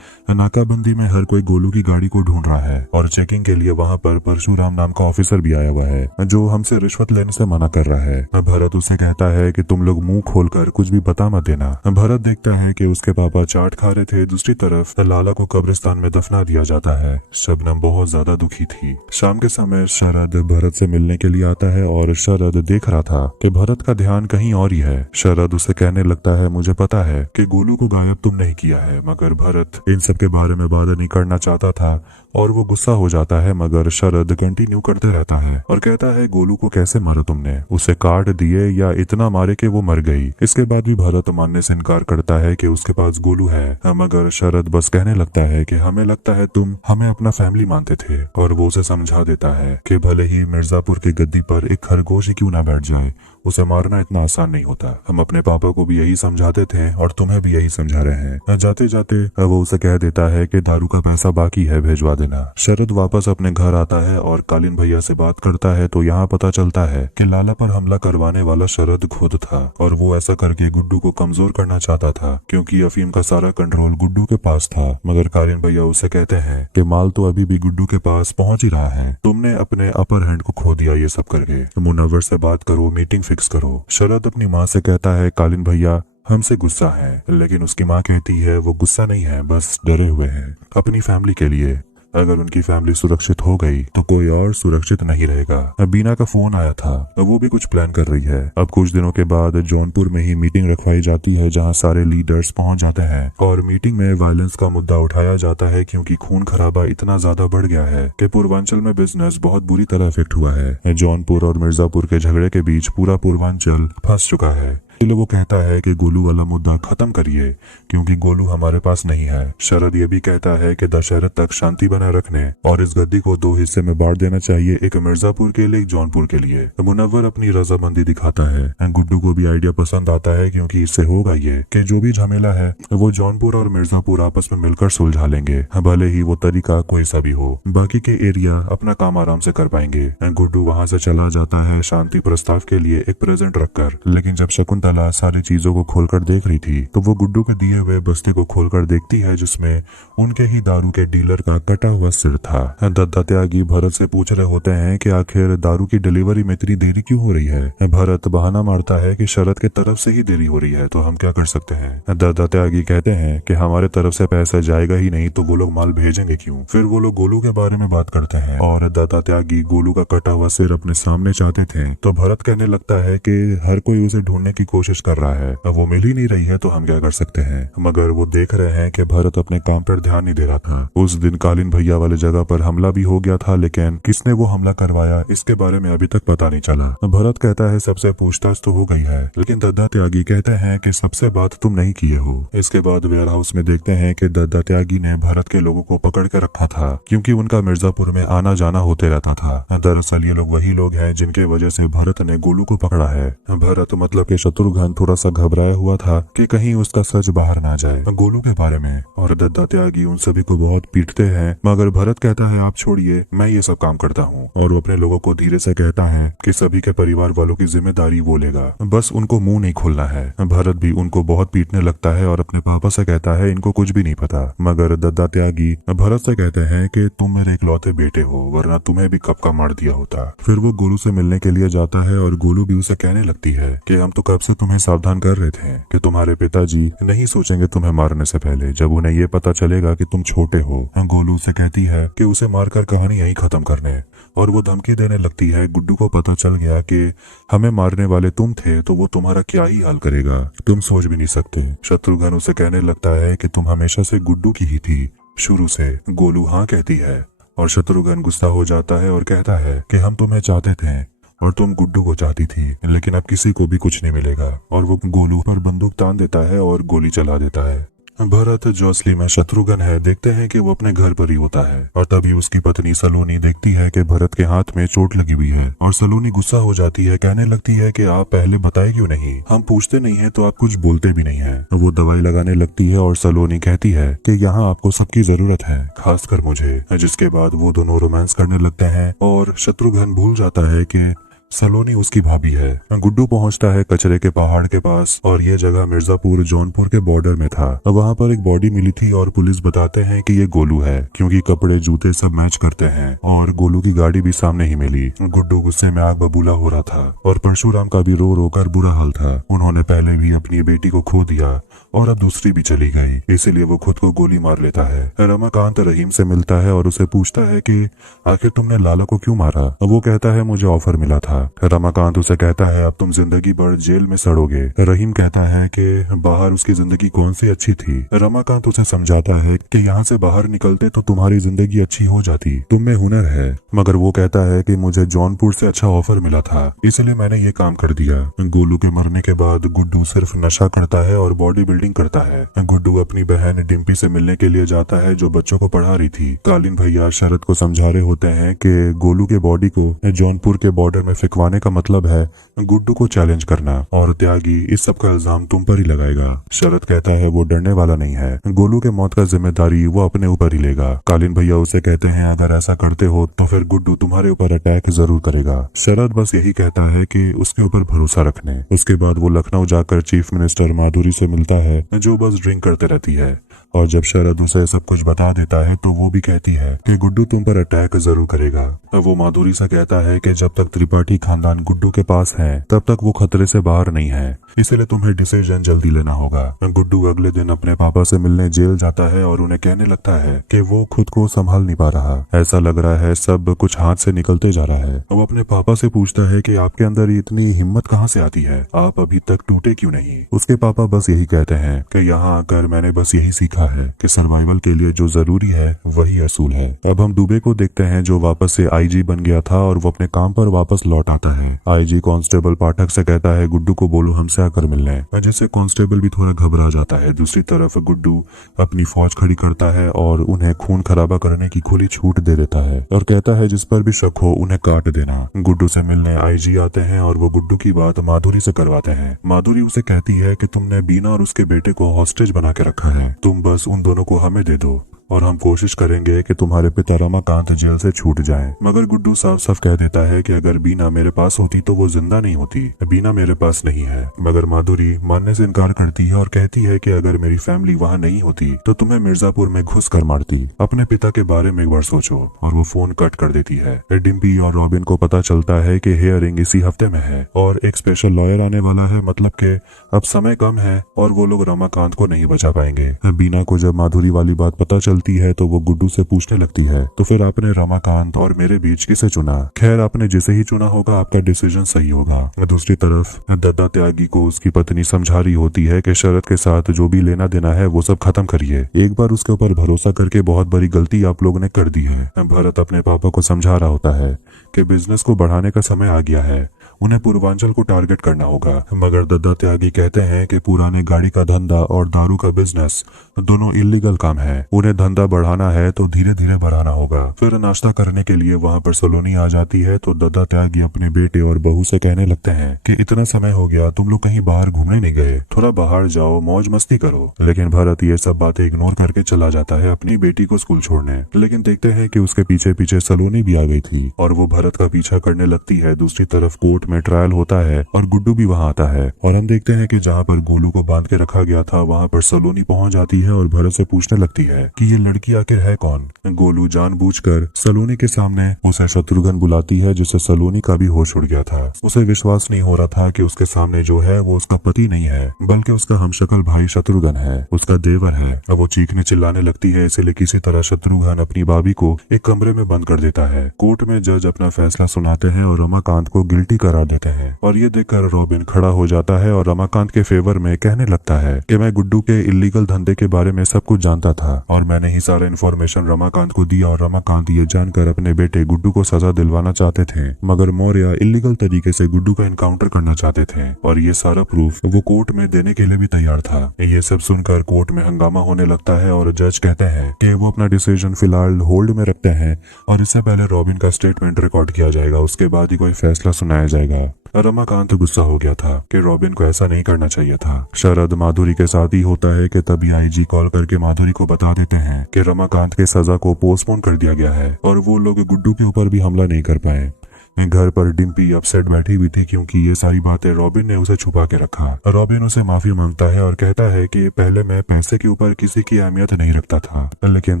नाकाबंदी में हर कोई गोलू की गाड़ी को ढूंढ रहा है और चेकिंग के लिए वहाँ पर परशुराम नाम का ऑफिसर भी आया हुआ है जो हमसे रिश्वत लेने से मना कर रहा है। भरत उसे कहता है कि तुम लोग मुंह खोलकर कुछ भी बता मत देना। भरत देखता है कि उसके पापा चाट खा रहे थे, दूसरी तरफ लाला को कब्रिस्तान में दफना दिया जाता है। शबनम बहुत ज्यादा दुखी थी। शाम के समय शरद भरत से मिलने के लिए आता है और शरद देख रहा था कि भरत का ध्यान कहीं और ही है। शरद उसे कहने लगता है मुझे पता है कि गोलू को गायब तुम नहीं किया है, मगर भरत इन सब के बारे में बात नहीं करना चाहता था और वो गुस्सा हो जाता है, मगर शरद कंटिन्यू करते रहता है और कहता है गोलू को कैसे मारा तुमने, उसे काट दिए या इतना मारे कि वो मर गई। इसके बाद भी भरत मानने से इनकार करता है कि उसके पास गोलू है, मगर शरद बस कहने लगता है कि हमें लगता है तुम हमें अपना फैमिली मानते थे और वो उसे समझा देता है कि भले ही मिर्जापुर की गद्दी पर एक खरगोश ही क्यों ना बैठ जाए, उसे मारना इतना आसान नहीं होता। हम अपने पापा को भी यही समझाते थे और तुम्हें भी यही समझा रहे हैं। जाते जाते वो उसे कह देता है कि दारू का पैसा बाकी है, भेजवा देना। शरद वापस अपने घर आता है और कालीन भैया से बात करता है तो यहाँ पता चलता है कि लाला पर हमला करवाने वाला शरद खुद था और वो ऐसा करके गुड्डू को कमजोर करना चाहता था क्योंकि अफीम का सारा कंट्रोल गुड्डू के पास था। मगर कालीन भैया उसे कहते हैं कि माल तो अभी भी गुड्डू के पास पहुंच ही रहा है, तुमने अपने अपर हैंड को खो दिया ये सब करके। मुनव्वर से बात करो, मीटिंग फिक्स करो। शरद अपनी माँ से कहता है कालीन भैया हमसे गुस्सा है, लेकिन उसकी माँ कहती है वो गुस्सा नहीं है, बस डरे हुए हैं अपनी फैमिली के लिए। अगर उनकी फैमिली सुरक्षित हो गई तो कोई और सुरक्षित नहीं रहेगा। बीना का फोन आया था, वो भी कुछ प्लान कर रही है। अब कुछ दिनों के बाद जौनपुर में ही मीटिंग रखवाई जाती है जहां सारे लीडर्स पहुंच जाते हैं और मीटिंग में वायलेंस का मुद्दा उठाया जाता है क्योंकि खून खराबा इतना ज्यादा बढ़ गया है कि पूर्वांचल में बिजनेस बहुत बुरी तरह इफेक्ट हुआ है। जौनपुर और मिर्जापुर के झगड़े के बीच पूरा पूर्वांचल फंस चुका है। इसलिए वो कहता है कि गोलू वाला मुद्दा खत्म करिए क्योंकि गोलू हमारे पास नहीं है। शरद ये भी कहता है कि दशहरा तक शांति बनाए रखने और इस गद्दी को 2 हिस्से में बांट देना चाहिए, एक मिर्जापुर के लिए, एक जौनपुर के लिए। मुनव्वर अपनी रजामंदी दिखाता है। गुड्डू को भी आइडिया पसंद आता है क्योंकि इससे होगा ये कि जो भी झमेला है वो जौनपुर और मिर्जापुर आपस में मिलकर सुलझा लेंगे, भले ही वो तरीका कोई सा भी हो। बाकी के एरिया अपना काम आराम से कर पाएंगे। गुड्डू वहाँ से चला जाता है शांति प्रस्ताव के लिए एक प्रेजेंट रखकर, लेकिन जब शकुंतला सारी चीजों को खोलकर देख रही थी तो वो गुड्डू के दिए हुए बस्ते को खोलकर देखती है जिसमें उनके ही दारू के डीलर का कटा हुआ सिर था। दद्दा त्यागी भरत से पूछ रहे होते हैं कि आखिर दारू की डिलीवरी में इतनी देरी क्यों हो रही है। भरत बहाना मारता है कि शरद के तरफ से ही देरी हो रही है तो हम क्या कर सकते हैं। दद्दा त्यागी कहते हैं कि हमारे तरफ से पैसा जाएगा ही नहीं तो वो लोग माल भेजेंगे क्यों। फिर वो लोग गोलू के बारे में बात करते हैं और दद्दा त्यागी गोलू का कटा हुआ सिर अपने सामने चाहते थे तो भरत कहने लगता है कि हर कोई उसे ढूंढने की कोशिश कर रहा है, वो मिल ही नहीं रही है तो हम क्या कर सकते हैं। मगर वो देख रहे हैं कि भरत अपने काम पर ध्यान नहीं दे रहा था। उस दिन कालीन भैया वाले जगह पर हमला भी हो गया था, लेकिन किसने वो हमला करवाया इसके बारे में अभी तक पता नहीं चला। भरत कहता है सबसे पूछताछ तो हो गई है, लेकिन दद्दा त्यागी कहते हैं कि सबसे बात तुम नहीं किए हो। इसके बाद वेयर हाउस में देखते हैं कि दद्दा त्यागी ने भरत के लोगों को पकड़ के रखा था क्योंकि उनका मिर्जापुर में आना जाना होते रहता था। दरअसल ये लोग वही लोग हैं जिनके वजह से भरत ने गोलू को पकड़ा है। भरत मतलब के शत्रुघ्न थोड़ा सा घबराया हुआ था कि कहीं उसका सच बाहर ना जाए गोलू के बारे में, और दद्दा त्यागी उन सभी को बहुत पीटते हैं। मगर भरत कहता है आप छोड़िए, मैं ये सब काम करता हूँ, और वो अपने लोगों को धीरे से कहता है कि सभी के परिवार वालों की जिम्मेदारी वो लेगा, बस उनको मुंह नहीं खोलना है। भरत भी उनको बहुत पीटने लगता है और अपने पापा से कहता है इनको कुछ भी नहीं पता। मगर दद्दा त्यागी भरत से कहते हैं कि तुम मेरे इकलौते बेटे हो, वरना तुम्हें भी कब का मार दिया होता। फिर वो गोलू से मिलने के लिए जाता है और गोलू भी उसे कहने लगती है कि हम तो कब से तुम्हें सावधान कर रहे थे कि तुम्हारे पिताजी नहीं सोचेंगे तुम्हें मारने से पहले जब उन्हें ये पता चलेगा कि तुम छोटे हो। गोलू से कहती है कि उसे मारकर कहानी यहीं खत्म करने, और वो धमकी देने लगती है गुड्डू को पता चल गया कि हमें मारने वाले तुम थे तो वो तुम्हारा क्या ही हाल करेगा, तुम सोच भी नहीं सकते। शत्रुघ्न उसे कहने लगता है कि तुम हमेशा से गुड्डू की ही थी शुरू से। गोलू हाँ कहती है और शत्रुघ्न गुस्सा हो जाता है और कहता है कि हम तुम्हें चाहते थे और तुम गुड्डू को चाहती थी, लेकिन अब किसी को भी कुछ नहीं मिलेगा। और वो गोलू पर बंदूक तान देता है और गोली चला देता है। भरत जो असली में शत्रुघ्न है देखते हैं कि वो अपने घर पर ही होता है, और तभी उसकी पत्नी सलोनी देखती है कि भरत के हाथ में चोट लगी हुई है, और सलोनी गुस्सा हो जाती है, कहने लगती है कि आप पहले बताए क्यों नहीं, हम पूछते नहीं है तो आप कुछ बोलते भी नहीं है। वो दवाई लगाने लगती है और सलोनी कहती है कि यहाँ आपको सबकी जरूरत है, खासकर मुझे। जिसके बाद वो दोनों रोमांस करने लगते हैं और शत्रुघ्न भूल जाता है कि सलोनी उसकी भाभी है। गुड्डू पहुंचता है कचरे के पहाड़ के पास, और ये जगह मिर्जापुर जौनपुर के बॉर्डर में था। वहाँ पर एक बॉडी मिली थी और पुलिस बताते हैं कि ये गोलू है क्योंकि कपड़े जूते सब मैच करते हैं, और गोलू की गाड़ी भी सामने ही मिली। गुड्डू गुस्से में आग बबूला हो रहा था और परशुराम का भी रो रो कर बुरा हाल था। उन्होंने पहले भी अपनी बेटी को खो दिया और अब दूसरी भी चली गई, इसीलिए वो खुद को गोली मार लेता है। रमाकांत रहीम से मिलता है और उसे पूछता है कि आखिर तुमने लाला को क्यों मारा। वो कहता है मुझे ऑफर मिला था। रमाकांत उसे कहता है अब तुम जिंदगी भर जेल में सड़ोगे। रहीम कहता है कि बाहर उसकी जिंदगी कौन सी अच्छी थी। रमाकांत उसे समझाता है कि यहाँ से बाहर निकलते तो तुम्हारी जिंदगी अच्छी हो जाती, तुम में हुनर है। मगर वो कहता है कि मुझे जौनपुर से अच्छा ऑफर मिला था, इसलिए मैंने ये काम कर दिया। गोलू के मरने के बाद गुड्डू सिर्फ नशा करता है और बॉडी बिल्डिंग करता है। गुड्डू अपनी बहन डिम्पी से मिलने के लिए जाता है जो बच्चों को पढ़ा रही थी। कालीन भैया शरद को समझा रहे होते हैं कि गोलू के बॉडी को जौनपुर के बॉर्डर में फिकवाने का मतलब है गुड्डू को चैलेंज करना और त्यागी इस सब का इल्जाम तुम पर ही लगाएगा। शरद कहता है वो डरने वाला नहीं है, गोलू के मौत का जिम्मेदारी वो अपने ऊपर ही लेगा। कालीन भैया उसे कहते हैं अगर ऐसा करते हो तो फिर गुड्डू तुम्हारे ऊपर अटैक जरूर करेगा। शरद बस यही कहता है कि उसके ऊपर भरोसा रखने। उसके बाद वो लखनऊ जाकर चीफ मिनिस्टर माधुरी से मिलता है जो बस ड्रिंक करते रहती है, और जब शरद उसे सब कुछ बता देता है तो वो भी कहती है कि गुड्डू तुम पर अटैक जरूर करेगा। वो माधुरी से कहता है कि जब तक त्रिपाठी खानदान गुड्डू के पास है तब तक वो खतरे से बाहर नहीं है, इसलिए तुम्हें डिसीजन जल्दी लेना होगा। गुड्डू अगले दिन अपने पापा से मिलने जेल जाता है और उन्हें कहने लगता है कि वो खुद को संभाल नहीं पा रहा, ऐसा लग रहा है सब कुछ हाथ से निकलते जा रहा है। वो अपने पापा से पूछता है कि आपके अंदर इतनी हिम्मत कहाँ से आती है, आप अभी तक टूटे क्यों नहीं। उसके पापा बस यही कहते हैं कि यहाँ आकर मैंने बस यही सीखा है कि सर्वाइवल के लिए जो जरूरी है वही असूल है। अब हम दुबे को देखते हैं जो वापस से आईजी बन गया था और वो अपने काम पर वापस लौट आता है। आईजी कांस्टेबल पाठक से कहता है गुड्डू को बोलो हमसे आकर मिलने, जिससे कांस्टेबल भी थोड़ा घबरा जाता है। दूसरी तरफ गुड्डू अपनी फौज खड़ी करता है और उन्हें खून खराबा करने की खुली छूट दे देता है और कहता है जिस पर भी शक हो उन्हें काट देना। गुड्डू से मिलने आईजी आते हैं और वो गुड्डू की बात माधुरी से करवाते हैं। माधुरी उसे कहती है कि तुमने बीना और उसके बेटे को हॉस्टेज बना के रखा है, तुम बस उन दोनों को हमें दे दो और हम कोशिश करेंगे कि तुम्हारे पिता रमाकांत जेल से छूट जाएं। मगर गुड्डू साफ साफ कह देता है कि अगर बीना मेरे पास होती तो वो जिंदा नहीं होती, बीना मेरे पास नहीं है। मगर माधुरी मानने से इनकार करती है और कहती है कि अगर मेरी फैमिली वहाँ नहीं होती तो तुम्हें मिर्जापुर में घुस कर मारती। अपने पिता के बारे में एक बार सोचो। और वो फोन कट कर देती है। डिम्पी और रॉबिन को पता चलता है कि हियरिंग इसी हफ्ते में है और एक स्पेशल लॉयर आने वाला है, मतलब के अब समय कम है और वो लोग रमाकांत को नहीं बचा पाएंगे। बीना को जब माधुरी वाली बात पता चलती है तो वो गुड्डू से पूछने लगती है तो फिर आपने रमाकांत और मेरे बीच किसे चुना। खैर आपने जिसे ही चुना होगा आपका डिसीजन सही होगा। दूसरी तरफ दद्दा त्यागी को उसकी पत्नी समझा रही होती है कि शरद के साथ जो भी लेना देना है वो सब खत्म करिए, एक बार उसके ऊपर भरोसा करके बहुत बड़ी गलती आप लोगों ने कर दी है। भरत अपने पापा को समझा रहा होता है कि बिजनेस को बढ़ाने का समय आ गया है, उन्हें पूर्वांचल को टारगेट करना होगा। मगर दद्दा त्यागी कहते हैं कि पुराने गाड़ी का धंधा और दारू का बिजनेस दोनों इलीगल काम है, उन्हें धंधा बढ़ाना है तो धीरे धीरे बढ़ाना होगा। फिर नाश्ता करने के लिए वहाँ पर सलोनी आ जाती है तो दद्दा त्यागी अपने बेटे और बहू से कहने लगते हैं कि इतना समय हो गया तुम लोग कहीं बाहर घूमने नहीं गए, थोड़ा बाहर जाओ मौज मस्ती करो। लेकिन भरत ये सब बातें इग्नोर करके चला जाता है अपनी बेटी को स्कूल छोड़ने। लेकिन देखते हैं कि उसके पीछे पीछे सलोनी भी आ गई थी और वो भरत का पीछा करने लगती है। दूसरी तरफ कोर्ट में ट्रायल होता है और गुड्डू भी वहाँ आता है और हम देखते हैं कि जहाँ पर गोलू को बांध के रखा गया था वहाँ पर सलोनी पहुँच जाती है और भरत से पूछने लगती है कि ये लड़की आखिर है कौन। गोलू जानबूझकर सलोनी के सामने उसे शत्रुघ्न बुलाती है, जिससे सलोनी का भी होश उड़ गया था। उसे विश्वास नहीं हो रहा था कि उसके सामने जो है वो उसका पति नहीं है बल्कि उसका हमशक्ल भाई शत्रुघ्न है, उसका देवर है। अब वो चीखने चिल्लाने लगती है, इसलिए किसी तरह शत्रुघ्न अपनी भाभी को एक कमरे में बंद कर देता है। कोर्ट में जज अपना फैसला सुनाते हैं और रमाकांत को गिल्टी करार देते हैं और ये देखकर रॉबिन खड़ा हो जाता है और रमाकांत के फेवर में कहने लगता है कि मैं गुड्डू के इलीगल धंधे के बारे में सब कुछ जानता था और मैंने ही सारा इन्फॉर्मेशन रमाकांत को दिया और रमाकांत ये जानकर अपने बेटे गुड्डू को सजा दिलवाना चाहते थे, मगर मौर्य इलीगल तरीके से गुड्डू का एनकाउंटर करना चाहते थे और ये सारा प्रूफ वो कोर्ट में देने के लिए भी तैयार था। ये सब सुनकर कोर्ट में हंगामा होने लगता है और जज कहते हैं कि वो अपना डिसीजन फिलहाल होल्ड में रखते हैं और इससे पहले रॉबिन का स्टेटमेंट रिकॉर्ड किया जाएगा, उसके बाद ही कोई फैसला सुनाया जाएगा। रमाकांत गुस्सा हो गया था कि रॉबिन को ऐसा नहीं करना चाहिए था। शरद माधुरी के साथ ही होता है कि तभी आईजी कॉल करके माधुरी को बता देते हैं कि रमाकांत के सजा को पोस्टपोन कर दिया गया है और वो लोग गुड्डू के ऊपर भी हमला नहीं कर पाए। घर पर डिम्पी अपसेट बैठी हुई थी क्योंकि ये सारी बातें रॉबिन ने उसे छुपा के रखा। रॉबिन उसे माफी मांगता है और कहता है कि पहले मैं पैसे के ऊपर किसी की अहमियत नहीं रखता था, लेकिन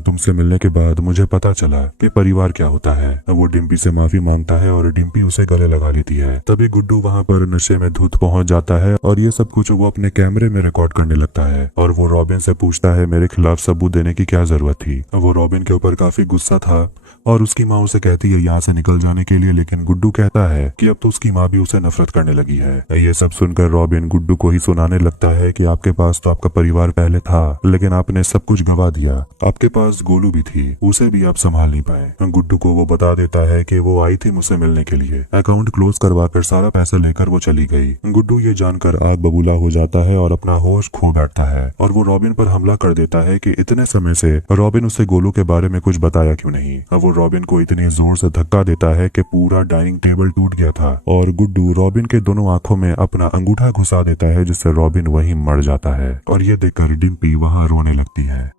तुमसे मिलने के बाद मुझे पता चला कि परिवार क्या होता है। वो डिम्पी से माफी मांगता है और डिम्पी उसे गले लगा लेती है। तभी गुड्डू वहाँ पर नशे में धुत पहुंच जाता है और ये सब कुछ वो अपने कैमरे में रिकॉर्ड करने लगता है और वो रॉबिन से पूछता है मेरे खिलाफ सबूत देने की क्या जरूरत थी। वो रॉबिन के ऊपर काफी गुस्सा था और उसकी माँ उसे कहती है यहाँ से निकल जाने के लिए, लेकिन गुड्डू कहता है कि अब तो उसकी माँ भी उसे नफरत करने लगी है। ये सब सुनकर रॉबिन गुड्डू को ही सुनाने लगता है कि आपके पास तो आपका परिवार पहले था लेकिन आपने सब कुछ गवा दिया, आपके पास गोलू भी थी, उसे भी आप संभाल नहीं पाए। गुड्डू को वो बता देता है कि वो आई थी मुझसे मिलने के लिए, अकाउंट क्लोज करवाकर सारा पैसा लेकर वो चली गई। गुड्डू ये जानकर आग बबूला हो जाता है और अपना होश खो बैठता है और वो रॉबिन पर हमला कर देता है कि इतने समय से रॉबिन उसे गोलू के बारे में कुछ बताया क्यों नहीं। वो रॉबिन को इतनी जोर से धक्का देता है कि पूरा डाइनिंग टेबल टूट गया था और गुड्डू रॉबिन के दोनों आंखों में अपना अंगूठा घुसा देता है, जिससे रॉबिन वहीं मर जाता है और ये देखकर डिम्पी वहां रोने लगती है।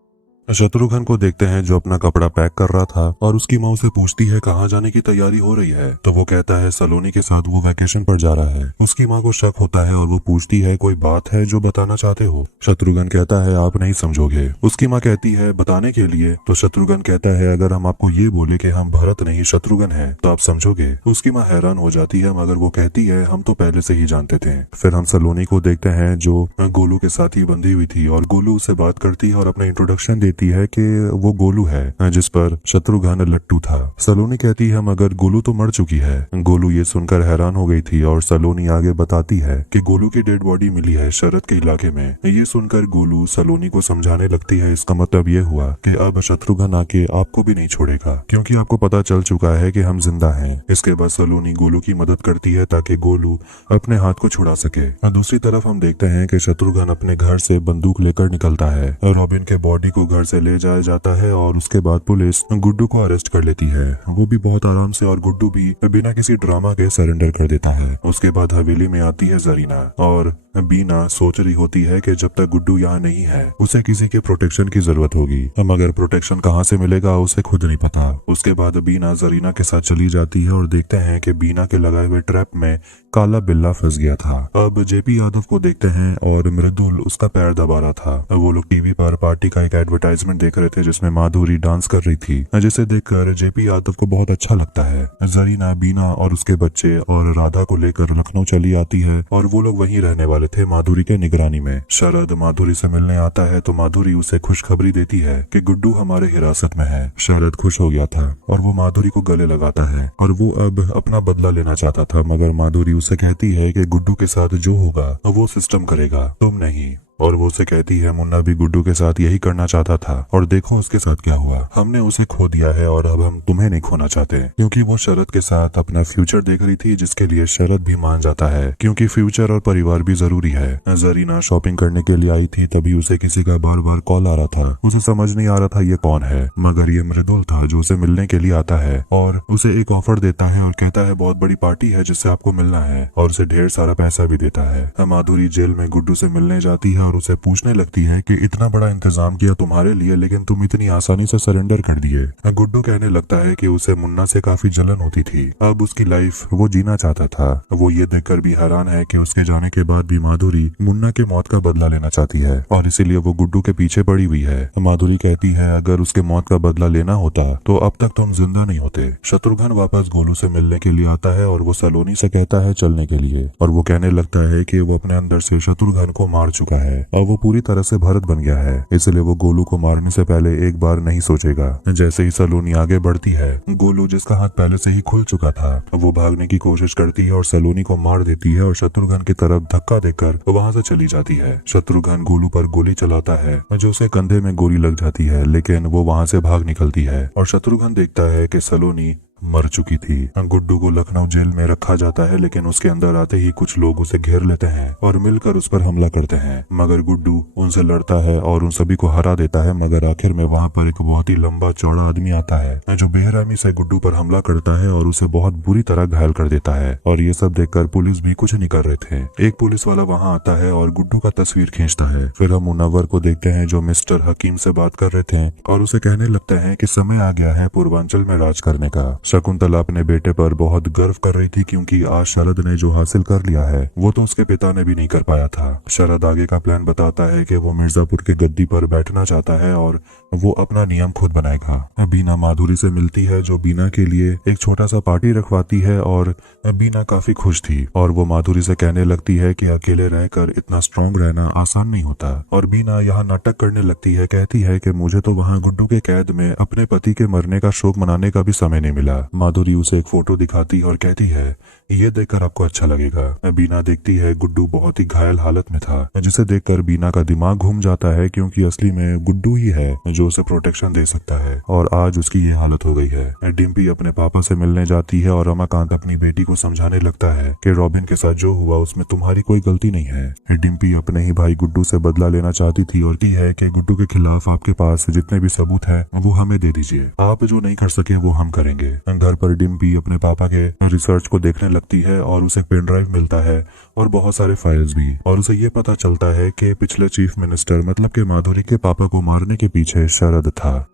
शत्रुघ्न को देखते हैं जो अपना कपड़ा पैक कर रहा था और उसकी माँ उसे पूछती है कहाँ जाने की तैयारी हो रही है, तो वो कहता है सलोनी के साथ वो वैकेशन पर जा रहा है। उसकी माँ को शक होता है और वो पूछती है कोई बात है जो बताना चाहते हो। शत्रुघ्न कहता है आप नहीं समझोगे। उसकी माँ कहती है बताने के लिए, तो शत्रुघ्न कहता है अगर हम आपको ये बोले कि हम भरत नहीं शत्रुघ्न है तो आप समझोगे। उसकी माँ हैरान हो जाती है मगर वो कहती है हम तो पहले से ही जानते थे। फिर हम सलोनी को देखते हैं जो गोलू के साथ ही बंधी हुई थी और गोलू उससे बात करती है और अपना इंट्रोडक्शन देती है कि वो गोलू है जिस पर शत्रुघ्न लट्टू था। सलोनी कहती है मगर गोलू तो मर चुकी है। गोलू ये सुनकर हैरान हो गई थी और सलोनी आगे बताती है कि गोलू की डेड बॉडी मिली है शरद के इलाके में। ये सुनकर गोलू सलोनी को समझाने लगती है इसका मतलब ये हुआ कि अब शत्रुघ्न आके आपको भी नहीं छोड़ेगा क्योंकि आपको पता चल चुका है कि हम जिंदा हैं। इसके बाद सलोनी गोलू की मदद करती है ताकि गोलू अपने हाथ को छुड़ा सके। दूसरी तरफ हम देखते हैं कि शत्रुघ्न अपने घर से बंदूक लेकर निकलता है। रॉबिन के बॉडी को घर से ले जाया जाता है और उसके बाद पुलिस गुड्डू को अरेस्ट कर लेती है। वो भी बहुत आराम से और गुड्डू भी बिना किसी ड्रामा के सरेंडर कर देता है। उसके बाद हवेली में आती है जरीना और बीना सोच रही होती है कि जब तक गुड्डू यहाँ नहीं है उसे किसी के प्रोटेक्शन की जरूरत होगी, मगर प्रोटेक्शन कहाँ से मिलेगा उसे खुद नहीं पता। उसके बाद बीना जरीना के साथ चली जाती है और देखते हैं कि बीना के लगाए हुए ट्रैप में काला बिल्ला फंस गया था। अब जेपी यादव को देखते हैं और मृदुल उसका पैर दबा रहा था। वो लोग टीवी पर पार्टी का एक एडवर्टाइजमेंट देख रहे थे जिसमें माधुरी डांस कर रही थी, जिसे देखकर जेपी यादव को बहुत अच्छा लगता है। जरीना बीना और उसके बच्चे और राधा को लेकर लखनऊ चली आती है और वो लोग वहीं रहने वाले थे माधुरी के निगरानी में। शरद माधुरी से मिलने आता है तो माधुरी उसे खुशखबरी देती है कि गुड्डू हमारे हिरासत में है। शरद खुश हो गया था और वो माधुरी को गले लगाता है और वो अब अपना बदला लेना चाहता था, मगर माधुरी उसे कहती है कि गुड्डू के साथ जो होगा वो सिस्टम करेगा, तुम नहीं। और वो उसे कहती है मुन्ना भी गुड्डू के साथ यही करना चाहता था और देखो उसके साथ क्या हुआ, हमने उसे खो दिया है और अब हम तुम्हें नहीं खोना चाहते। क्योंकि वो शरद के साथ अपना फ्यूचर देख रही थी जिसके लिए शरद भी मान जाता है क्योंकि फ्यूचर और परिवार भी जरूरी है। जरीना शॉपिंग करने के लिए आई थी तभी उसे किसी का बार बार कॉल आ रहा था। उसे समझ नहीं आ रहा था ये कौन है, मगर ये मृदुल था जो उसे मिलने के लिए आता है और उसे एक ऑफर देता है और कहता है बहुत बड़ी पार्टी है जिससे आपको मिलना है और उसे ढेर सारा पैसा भी देता है। माधुरी जेल में गुड्डू से मिलने जाती है और उसे पूछने लगती है कि इतना बड़ा इंतजाम किया तुम्हारे लिए लेकिन तुम इतनी आसानी से सरेंडर कर दिए। गुड्डू कहने लगता है कि उसे मुन्ना से काफी जलन होती थी, अब उसकी लाइफ वो जीना चाहता था। वो ये देखकर भी हैरान है कि उसके जाने के बाद भी माधुरी मुन्ना के मौत का बदला लेना चाहती है और इसीलिए वो गुड्डू के पीछे पड़ी हुई है। माधुरी कहती है अगर उसके मौत का बदला लेना होता तो अब तक तुम जिंदा नहीं होते। शत्रुघ्न वापस गोलू से मिलने के लिए आता है और वो सलोनी से कहता है चलने के लिए और वो कहने लगता है कि वो अपने अंदर से शत्रुघ्न को मार चुका है और वो पूरी तरह से भरत बन गया है, इसलिए वो गोलू को मारने से पहले एक बार नहीं सोचेगा। जैसे ही सलोनी आगे बढ़ती है गोलू जिसका हाथ पहले से ही खुल चुका था वो भागने की कोशिश करती है और सलोनी को मार देती है और शत्रुघ्न की तरफ धक्का देकर वहां से चली जाती है। शत्रुघ्न गोलू पर गोली चलाता है जो उसे कंधे में गोली लग जाती है लेकिन वो वहां से भाग निकलती है और शत्रुघ्न देखता है कि सलोनी मर चुकी थी। गुड्डू को लखनऊ जेल में रखा जाता है लेकिन उसके अंदर आते ही कुछ लोग उसे घेर लेते हैं और मिलकर उस पर हमला करते हैं, मगर गुड्डू उनसे लड़ता है और उन सभी को हरा देता है। मगर आखिर में वहां पर एक बहुत ही लंबा चौड़ा आदमी आता है जो बेरहमी से गुड्डू पर हमला करता है और उसे बहुत बुरी तरह घायल कर देता है और ये सब देखकर पुलिस भी कुछ नहीं कर रहे थे। एक पुलिस वाला वहाँ आता है और गुड्डू का तस्वीर खींचता है। फिर हम मुनव्वर को देखते हैं जो मिस्टर हकीम से बात कर रहे थे और उसे कहने लगता है कि समय आ गया है पूर्वांचल में राज करने का। शकुंतला अपने बेटे पर बहुत गर्व कर रही थी क्योंकि आज शरद ने जो हासिल कर लिया है वो तो उसके पिता ने भी नहीं कर पाया था। शरद आगे का प्लान बताता है कि वो मिर्जापुर के गद्दी पर बैठना चाहता है और वो अपना नियम खुद बनाएगा। बीना माधुरी से मिलती है जो बीना के लिए एक छोटा सा पार्टी रखवाती है और बीना काफी खुश थी और वो माधुरी से कहने लगती है कि अकेले रहकर इतना स्ट्रांग रहना आसान नहीं होता और बीना यहाँ नाटक करने लगती है, कहती है कि मुझे तो वहाँ गुड्डू के कैद में अपने पति के मरने का शोक मनाने का भी समय नहीं मिला। माधुरी उसे एक फोटो दिखाती और कहती है ये देखकर आपको अच्छा लगेगा। बीना देखती है गुड्डू बहुत ही घायल हालत में था, जिसे देखकर बीना का दिमाग घूम जाता है क्योंकि असली में गुड्डू ही है जो उसे प्रोटेक्शन दे सकता है और आज उसकी ये हालत हो गई है। डिम्पी अपने पापा से मिलने जाती है और रमाकांत अपनी बेटी को समझाने लगता है कि रॉबिन के साथ जो हुआ उसमें तुम्हारी कोई गलती नहीं है। डिम्पी अपने ही भाई गुड्डू से बदला लेना चाहती थी और की है कि गुड्डू के खिलाफ आपके पास जितने भी सबूत है वो हमें दे दीजिए, आप जो नहीं कर सके वो हम करेंगे। घर पर डिम्पी अपने पापा के रिसर्च को देखने लगती है और उसे पेन ड्राइव मिलता है और बहुत सारे फाइल्स भी, और उसे ये पता चलता है कि पिछले चीफ मिनिस्टर मतलब के माधुरी के पापा को मारने के पीछे शरद था।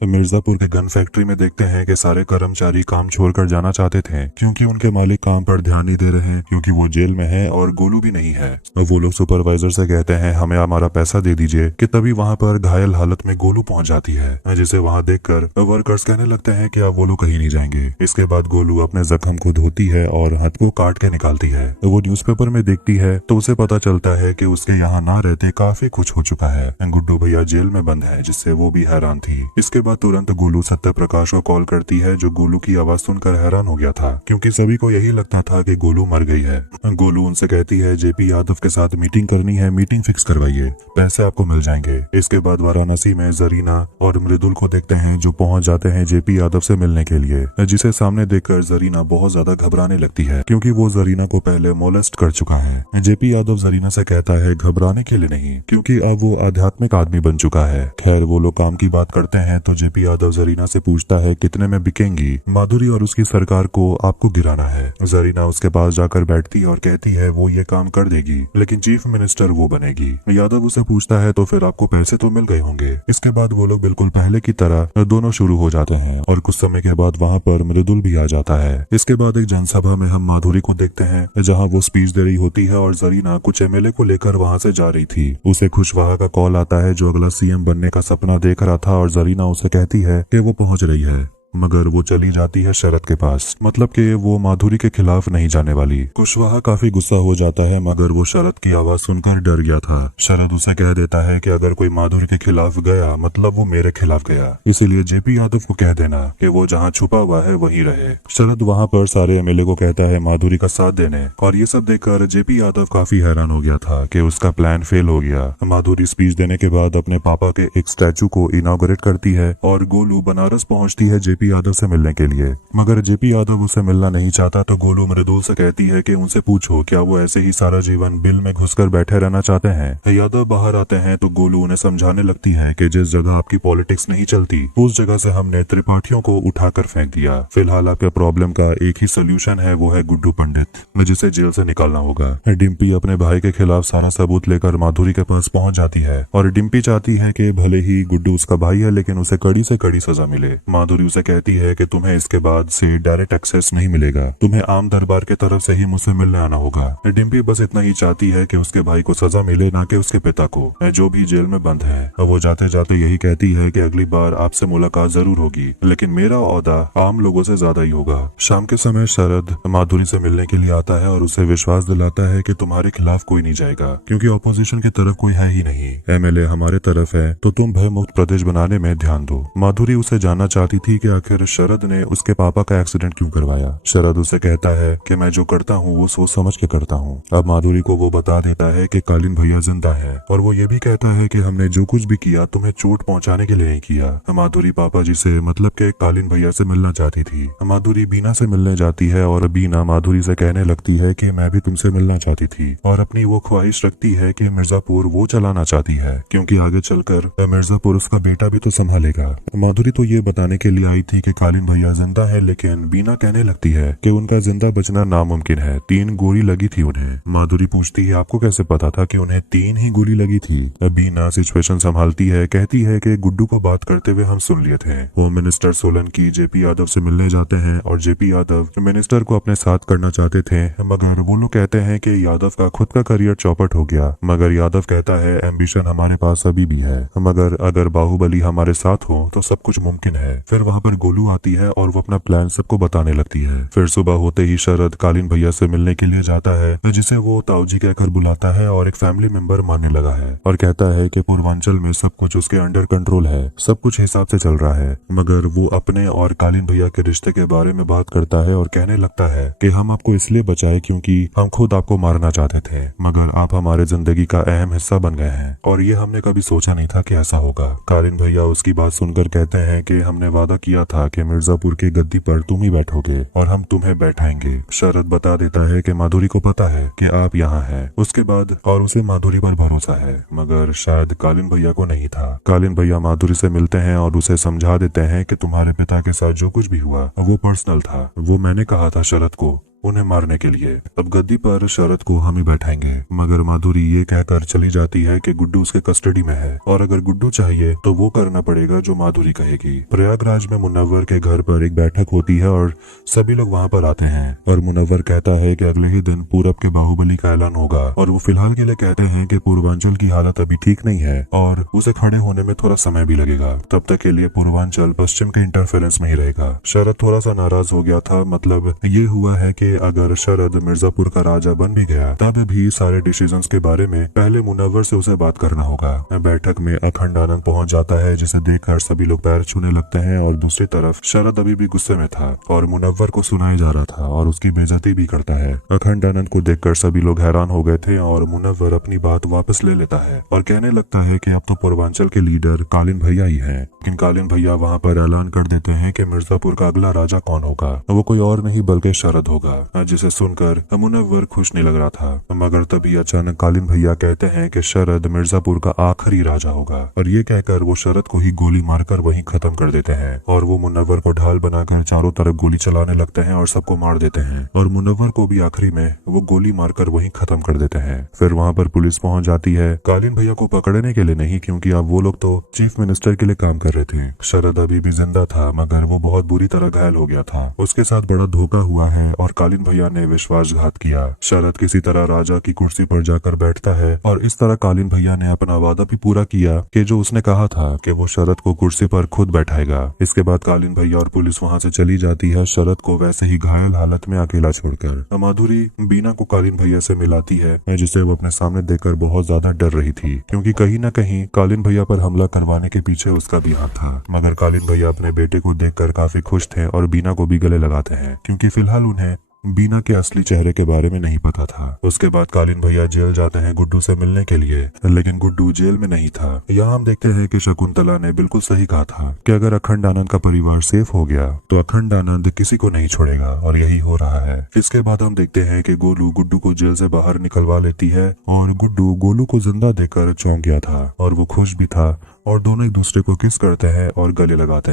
मिर्जापुर के गन फैक्ट्री में देखते हैं कि सारे कर्मचारी काम छोड़कर जाना चाहते थे क्योंकि उनके मालिक काम पर ध्यान नहीं दे रहे हैं क्योंकि वो जेल में है और गोलू भी नहीं है। वो लोग सुपरवाइजर से कहते हैं हमें हमारा पैसा दे दीजिए कि तभी वहाँ पर घायल हालत में गोलू पहुंच जाती है, जिसे वहाँ देखकर वर्कर्स कहने लगते हैं कि अब वो लोग कहीं नहीं जाएंगे। इसके बाद गोलू अपने जख्म को धोती है और हाथ को काट के निकालती है। वो न्यूज़पेपर में देखती है तो उसे पता चलता है कि उसके यहाँ ना रहते काफी कुछ हो चुका है। गुड्डू भैया जेल में बंद है, जिससे वो भी हैरान थी। इसके बाद तुरंत गोलू सत्य प्रकाश को कॉल करती है जो गोलू की आवाज सुनकर हैरान हो गया था क्योंकि सभी को यही लगता था कि गोलू मर गई है। गोलू उनसे कहती है जेपी यादव के साथ मीटिंग करनी है, मीटिंग फिक्स करवाइए, पैसे आपको मिल जाएंगे। इसके बाद वाराणसी में जरीना और मृदुल को देखते हैं जो पहुंच जाते हैं जेपी यादव से मिलने के लिए, जिसे सामने देखकर जरीना बहुत ज्यादा घबराने लगती है क्योंकि वो जरीना को पहले मोलेस्ट कर चुका है। जेपी यादव जरीना से कहता है घबराने के लिए नहीं क्योंकि अब वो आध्यात्मिक आदमी बन चुका है। खैर वो लोग काम की बात करते हैं तो जेपी यादव जरीना से पूछता है कितने में बिकेंगी माधुरी और उसकी सरकार को, आपको गिराना है। जरीना उसके पास जाकर बैठती है और कहती है वो ये काम कर देगी लेकिन चीफ मिनिस्टर वो बनेगी। यादव उसे पूछता है तो फिर आपको पैसे तो मिल गए होंगे। इसके बाद वो लोग बिल्कुल पहले की तरह दोनों शुरू हो जाते हैं और कुछ समय के बाद वहाँ पर मृदुल भी आ जाता है। इसके बाद एक जनसभा में हम माधुरी को देखते हैं जहाँ वो स्पीच दे रही होती है और जरीना कुछ एमएलए को लेकर वहाँ से जा रही थी। उसे खुशवाहा का कॉल आता है जो अगला सीएम बनने का सपना देख रहा था और जरीना उसे कहती है कि वो पहुंच रही है, मगर वो चली जाती है शरद के पास, मतलब कि वो माधुरी के खिलाफ नहीं जाने वाली। कुशवाहा काफी गुस्सा हो जाता है मगर वो शरद की आवाज सुनकर डर गया था। शरद उसे कह देता है कि अगर कोई माधुरी के खिलाफ गया मतलब वो मेरे खिलाफ गया, इसीलिए जेपी यादव को कह देना कि वो जहाँ छुपा हुआ है वहीं रहे। शरद वहाँ पर सारे एमएलए को कहता है माधुरी का साथ देने, और ये सब देखकर जेपी यादव काफी हैरान हो गया था कि उसका प्लान फेल हो गया। माधुरी स्पीच देने के बाद अपने पापा के एक स्टैचू को इनॉग्रेट करती है और गोलू बनारस पहुंचती है जेपी यादव से मिलने के लिए, मगर जेपी यादव उसे मिलना नहीं चाहता तो गोलू मृदुल से कहती है कि उनसे पूछो क्या वो ऐसे ही सारा जीवन बिल में घुसकर बैठे रहना चाहते हैं। यादव बाहर आते हैं तो गोलू उन्हें समझाने लगती है कि जिस जगह आपकी पॉलिटिक्स नहीं चलती उस जगह से हमने त्रिपाठियों को उठाकर फेंक दिया। फिलहाल आपके प्रॉब्लम का एक ही सोल्यूशन है, वो है गुड्डू पंडित, जिसे जेल से निकालना होगा। डिम्पी अपने भाई के खिलाफ सारा सबूत लेकर माधुरी के पास पहुंच जाती है और डिम्पी चाहती है कि भले ही गुड्डू उसका भाई है लेकिन उसे कड़ी से कड़ी सजा मिले। माधुरी उसे कहती है कि तुम्हें इसके बाद से डायरेक्ट एक्सेस नहीं मिलेगा, तुम्हें आम दरबार के तरफ से ही मुझसे मिलने आना होगा। डिम्पी बस इतना ही चाहती है कि उसके भाई को सजा मिले, ना कि उसके पिता को, जो भी जेल में बंद है। वो जाते जाते यही कहती है कि अगली बार आपसे मुलाकात जरूर होगी लेकिन मेरा ओहदा आम लोगों से ज्यादा ही होगा। शाम के समय शरद माधुरी से मिलने के लिए आता है और उसे विश्वास दिलाता है कि तुम्हारे खिलाफ कोई नहीं जाएगा क्योंकि ऑपोजिशन की तरफ कोई है ही नहीं, एमएलए हमारे तरफ है तो तुम भय मुक्त प्रदेश बनाने में ध्यान दो। माधुरी उसे जानना चाहती थी कि आखिर शरद ने उसके पापा का एक्सीडेंट क्यों करवाया। शरद उसे कहता है कि मैं जो करता हूँ वो सोच समझ के करता हूँ। अब माधुरी को वो बता देता है कि कालीन भैया जिंदा है और वो ये भी कहता है कि हमने जो कुछ भी किया तुम्हें चोट पहुंचाने के लिए नहीं किया। माधुरी पापा जी से मतलब के कालीन भैया से मिलना चाहती थी। माधुरी बीना से मिलने जाती है और बीना माधुरी से कहने लगती है कि मैं भी तुमसे मिलना चाहती थी और अपनी वो ख्वाहिश रखती है कि मिर्जापुर वो चलाना चाहती है क्योंकि आगे चलकर मिर्जापुर उसका बेटा भी तो संभालेगा। माधुरी तो ये बताने के लिए आई थी कि कालीन भैया जिंदा है लेकिन बीना कहने लगती है कि उनका जिंदा बचना नामुमकिन है, 3 गोली लगी थी उन्हें। माधुरी पूछती है आपको कैसे पता था कि उन्हें 3 ही गोली लगी थी। बीना सिचुएशन संभालती है, कहती है कि गुड्डू को बात करते हुए हम सुन लिए थे। Home minister Solanki JP Yadav से मिलने जाते हैं और जेपी यादव मिनिस्टर को अपने साथ करना चाहते थे मगर वो लोग कहते हैं कि यादव का खुद का करियर चौपट हो गया, मगर यादव कहता है एम्बिशन हमारे पास अभी भी है, मगर अगर बाहुबली हमारे साथ हो तो सब कुछ मुमकिन है। फिर वहाँ पर गोलू आती है और वो अपना प्लान सबको बताने लगती है। फिर सुबह होते ही शरद कालीन भैया से मिलने के लिए जाता है, जिसे वो ताऊजी कहकर बुलाता है और एक फैमिली मेंबर मानने लगा है और कहता है कि पूर्वांचल में सब कुछ उसके अंडर कंट्रोल है, सब कुछ हिसाब से चल रहा है। मगर वो अपने और कालीन भैया के रिश्ते के बारे में बात करता है और कहने लगता है कि हम आपको इसलिए बचाए क्योंकि हम खुद आपको मारना चाहते थे, मगर आप हमारे जिंदगी का अहम हिस्सा बन गए हैं और ये हमने कभी सोचा नहीं था कि ऐसा होगा। कालीन भैया उसकी बात सुनकर कहते हैं कि हमने वादा किया था कि मिर्जापुर की गद्दी पर तुम ही बैठोगे और हम तुम्हें बैठाएंगे। शरद बता देता है कि माधुरी को पता है कि आप यहाँ हैं। उसके बाद और उसे माधुरी पर भरोसा है, मगर शायद कालीन भैया को नहीं था। कालीन भैया माधुरी से मिलते हैं और उसे समझा देते हैं कि तुम्हारे पिता के साथ जो कुछ भी हुआ वो पर्सनल था, वो मैंने कहा था शरद को उन्हें मारने के लिए। अब गद्दी पर शरद को हम ही बैठाएंगे। मगर माधुरी ये कहकर चली जाती है कि गुड्डू उसके कस्टडी में है और अगर गुड्डू चाहिए तो वो करना पड़ेगा जो माधुरी कहेगी। प्रयागराज में मुनव्वर के घर पर एक बैठक होती है और सभी लोग वहाँ पर आते हैं और मुनव्वर कहता है कि अगले ही दिन पूरब के बाहुबली का ऐलान होगा और वो फिलहाल के लिए कहते हैं कि पूर्वांचल की हालत अभी ठीक नहीं है और उसे खड़े होने में थोड़ा समय भी लगेगा। तब तक के लिए पूर्वांचल पश्चिम के इंटरफेरेंस में ही रहेगा। शरद थोड़ा सा नाराज हो गया था, मतलब ये हुआ है कि अगर शरद मिर्जापुर का राजा बन भी गया तब भी सारे डिसीजंस के बारे में पहले मुनव्वर से उसे बात करना होगा। बैठक में अखंड आनंद पहुंच जाता है, जिसे देखकर सभी लोग पैर छूने लगते हैं और दूसरी तरफ शरद अभी भी गुस्से में था और मुनव्वर को सुनाया जा रहा था और उसकी बेइज्जती भी करता है। अखंड आनंद को देखकर सभी लोग हैरान हो गए थे और मुनव्वर अपनी बात वापस ले लेता है और कहने लगता है कि अब तो पूर्वांचल के लीडर कालीन भैया ही हैं। लेकिन कालीन भैया वहाँ पर ऐलान कर देते हैं कि मिर्जापुर का अगला राजा कौन होगा, वो कोई और नहीं बल्कि शरद होगा, जिसे सुनकर मुनव्वर खुश नहीं लग रहा था। मगर तभी अचानक कालीन भैया कहते हैं कि शरद मिर्जापुर का आखिरी राजा होगा और ये कहकर वो शरद को ही गोली मारकर वहीं खत्म कर देते हैं और वो मुनव्वर को ढाल बनाकर चारों तरफ गोली चलाने लगते हैं और सबको मार देते हैं और मुनव्वर को भी आखिरी में वो गोली मारकर वहीं खत्म कर देते हैं। फिर वहाँ पर पुलिस पहुंच जाती है, कालीन भैया को पकड़ने के लिए नहीं, क्योंकि अब वो लोग तो चीफ मिनिस्टर के लिए काम कर रहे थे। शरद अभी भी जिंदा था मगर वो बहुत बुरी तरह घायल हो गया था। उसके साथ बड़ा धोखा हुआ है और कालीन भैया ने विश्वासघात किया। शरद किसी तरह राजा की कुर्सी पर जाकर बैठता है और इस तरह कालीन भैया ने अपना वादा भी पूरा किया कि जो उसने कहा था कि वो शरद को कुर्सी पर खुद बैठाएगा। इसके बाद कालीन भैया और पुलिस वहाँ से चली जाती है, शरद को वैसे ही घायल हालत में अकेला छोड़कर। माधुरी बीना को कालीन भैया से मिलाती है, जिसे वो अपने सामने देखकर बहुत ज्यादा डर रही थी, क्योंकि कहीं न कहीं कालीन भैया पर हमला करवाने के पीछे उसका भी हाथ था। मगर कालीन भैया अपने बेटे को देखकर काफी खुश थे और बीना को भी गले लगाते हैं, क्योंकि फिलहाल उन्हें बीना के असली चेहरे के बारे में नहीं पता था। उसके बाद कालीन भैया जेल जाते हैं गुड्डू से मिलने के लिए, लेकिन गुड्डू जेल में नहीं था। यहाँ हम देखते हैं कि शकुंतला ने बिल्कुल सही कहा था कि अगर अखंड आनंद का परिवार सेफ हो गया तो अखंड आनंद किसी को नहीं छोड़ेगा, और यही हो रहा है। इसके बाद हम देखते हैं कि गोलू गुड्डू को जेल से बाहर निकलवा लेती है और गुड्डू गोलू को जिंदा देखकर चौंक गया था और वो खुश भी था और दोनों एक दूसरे को किस करते हैं और गले लगाते हैं।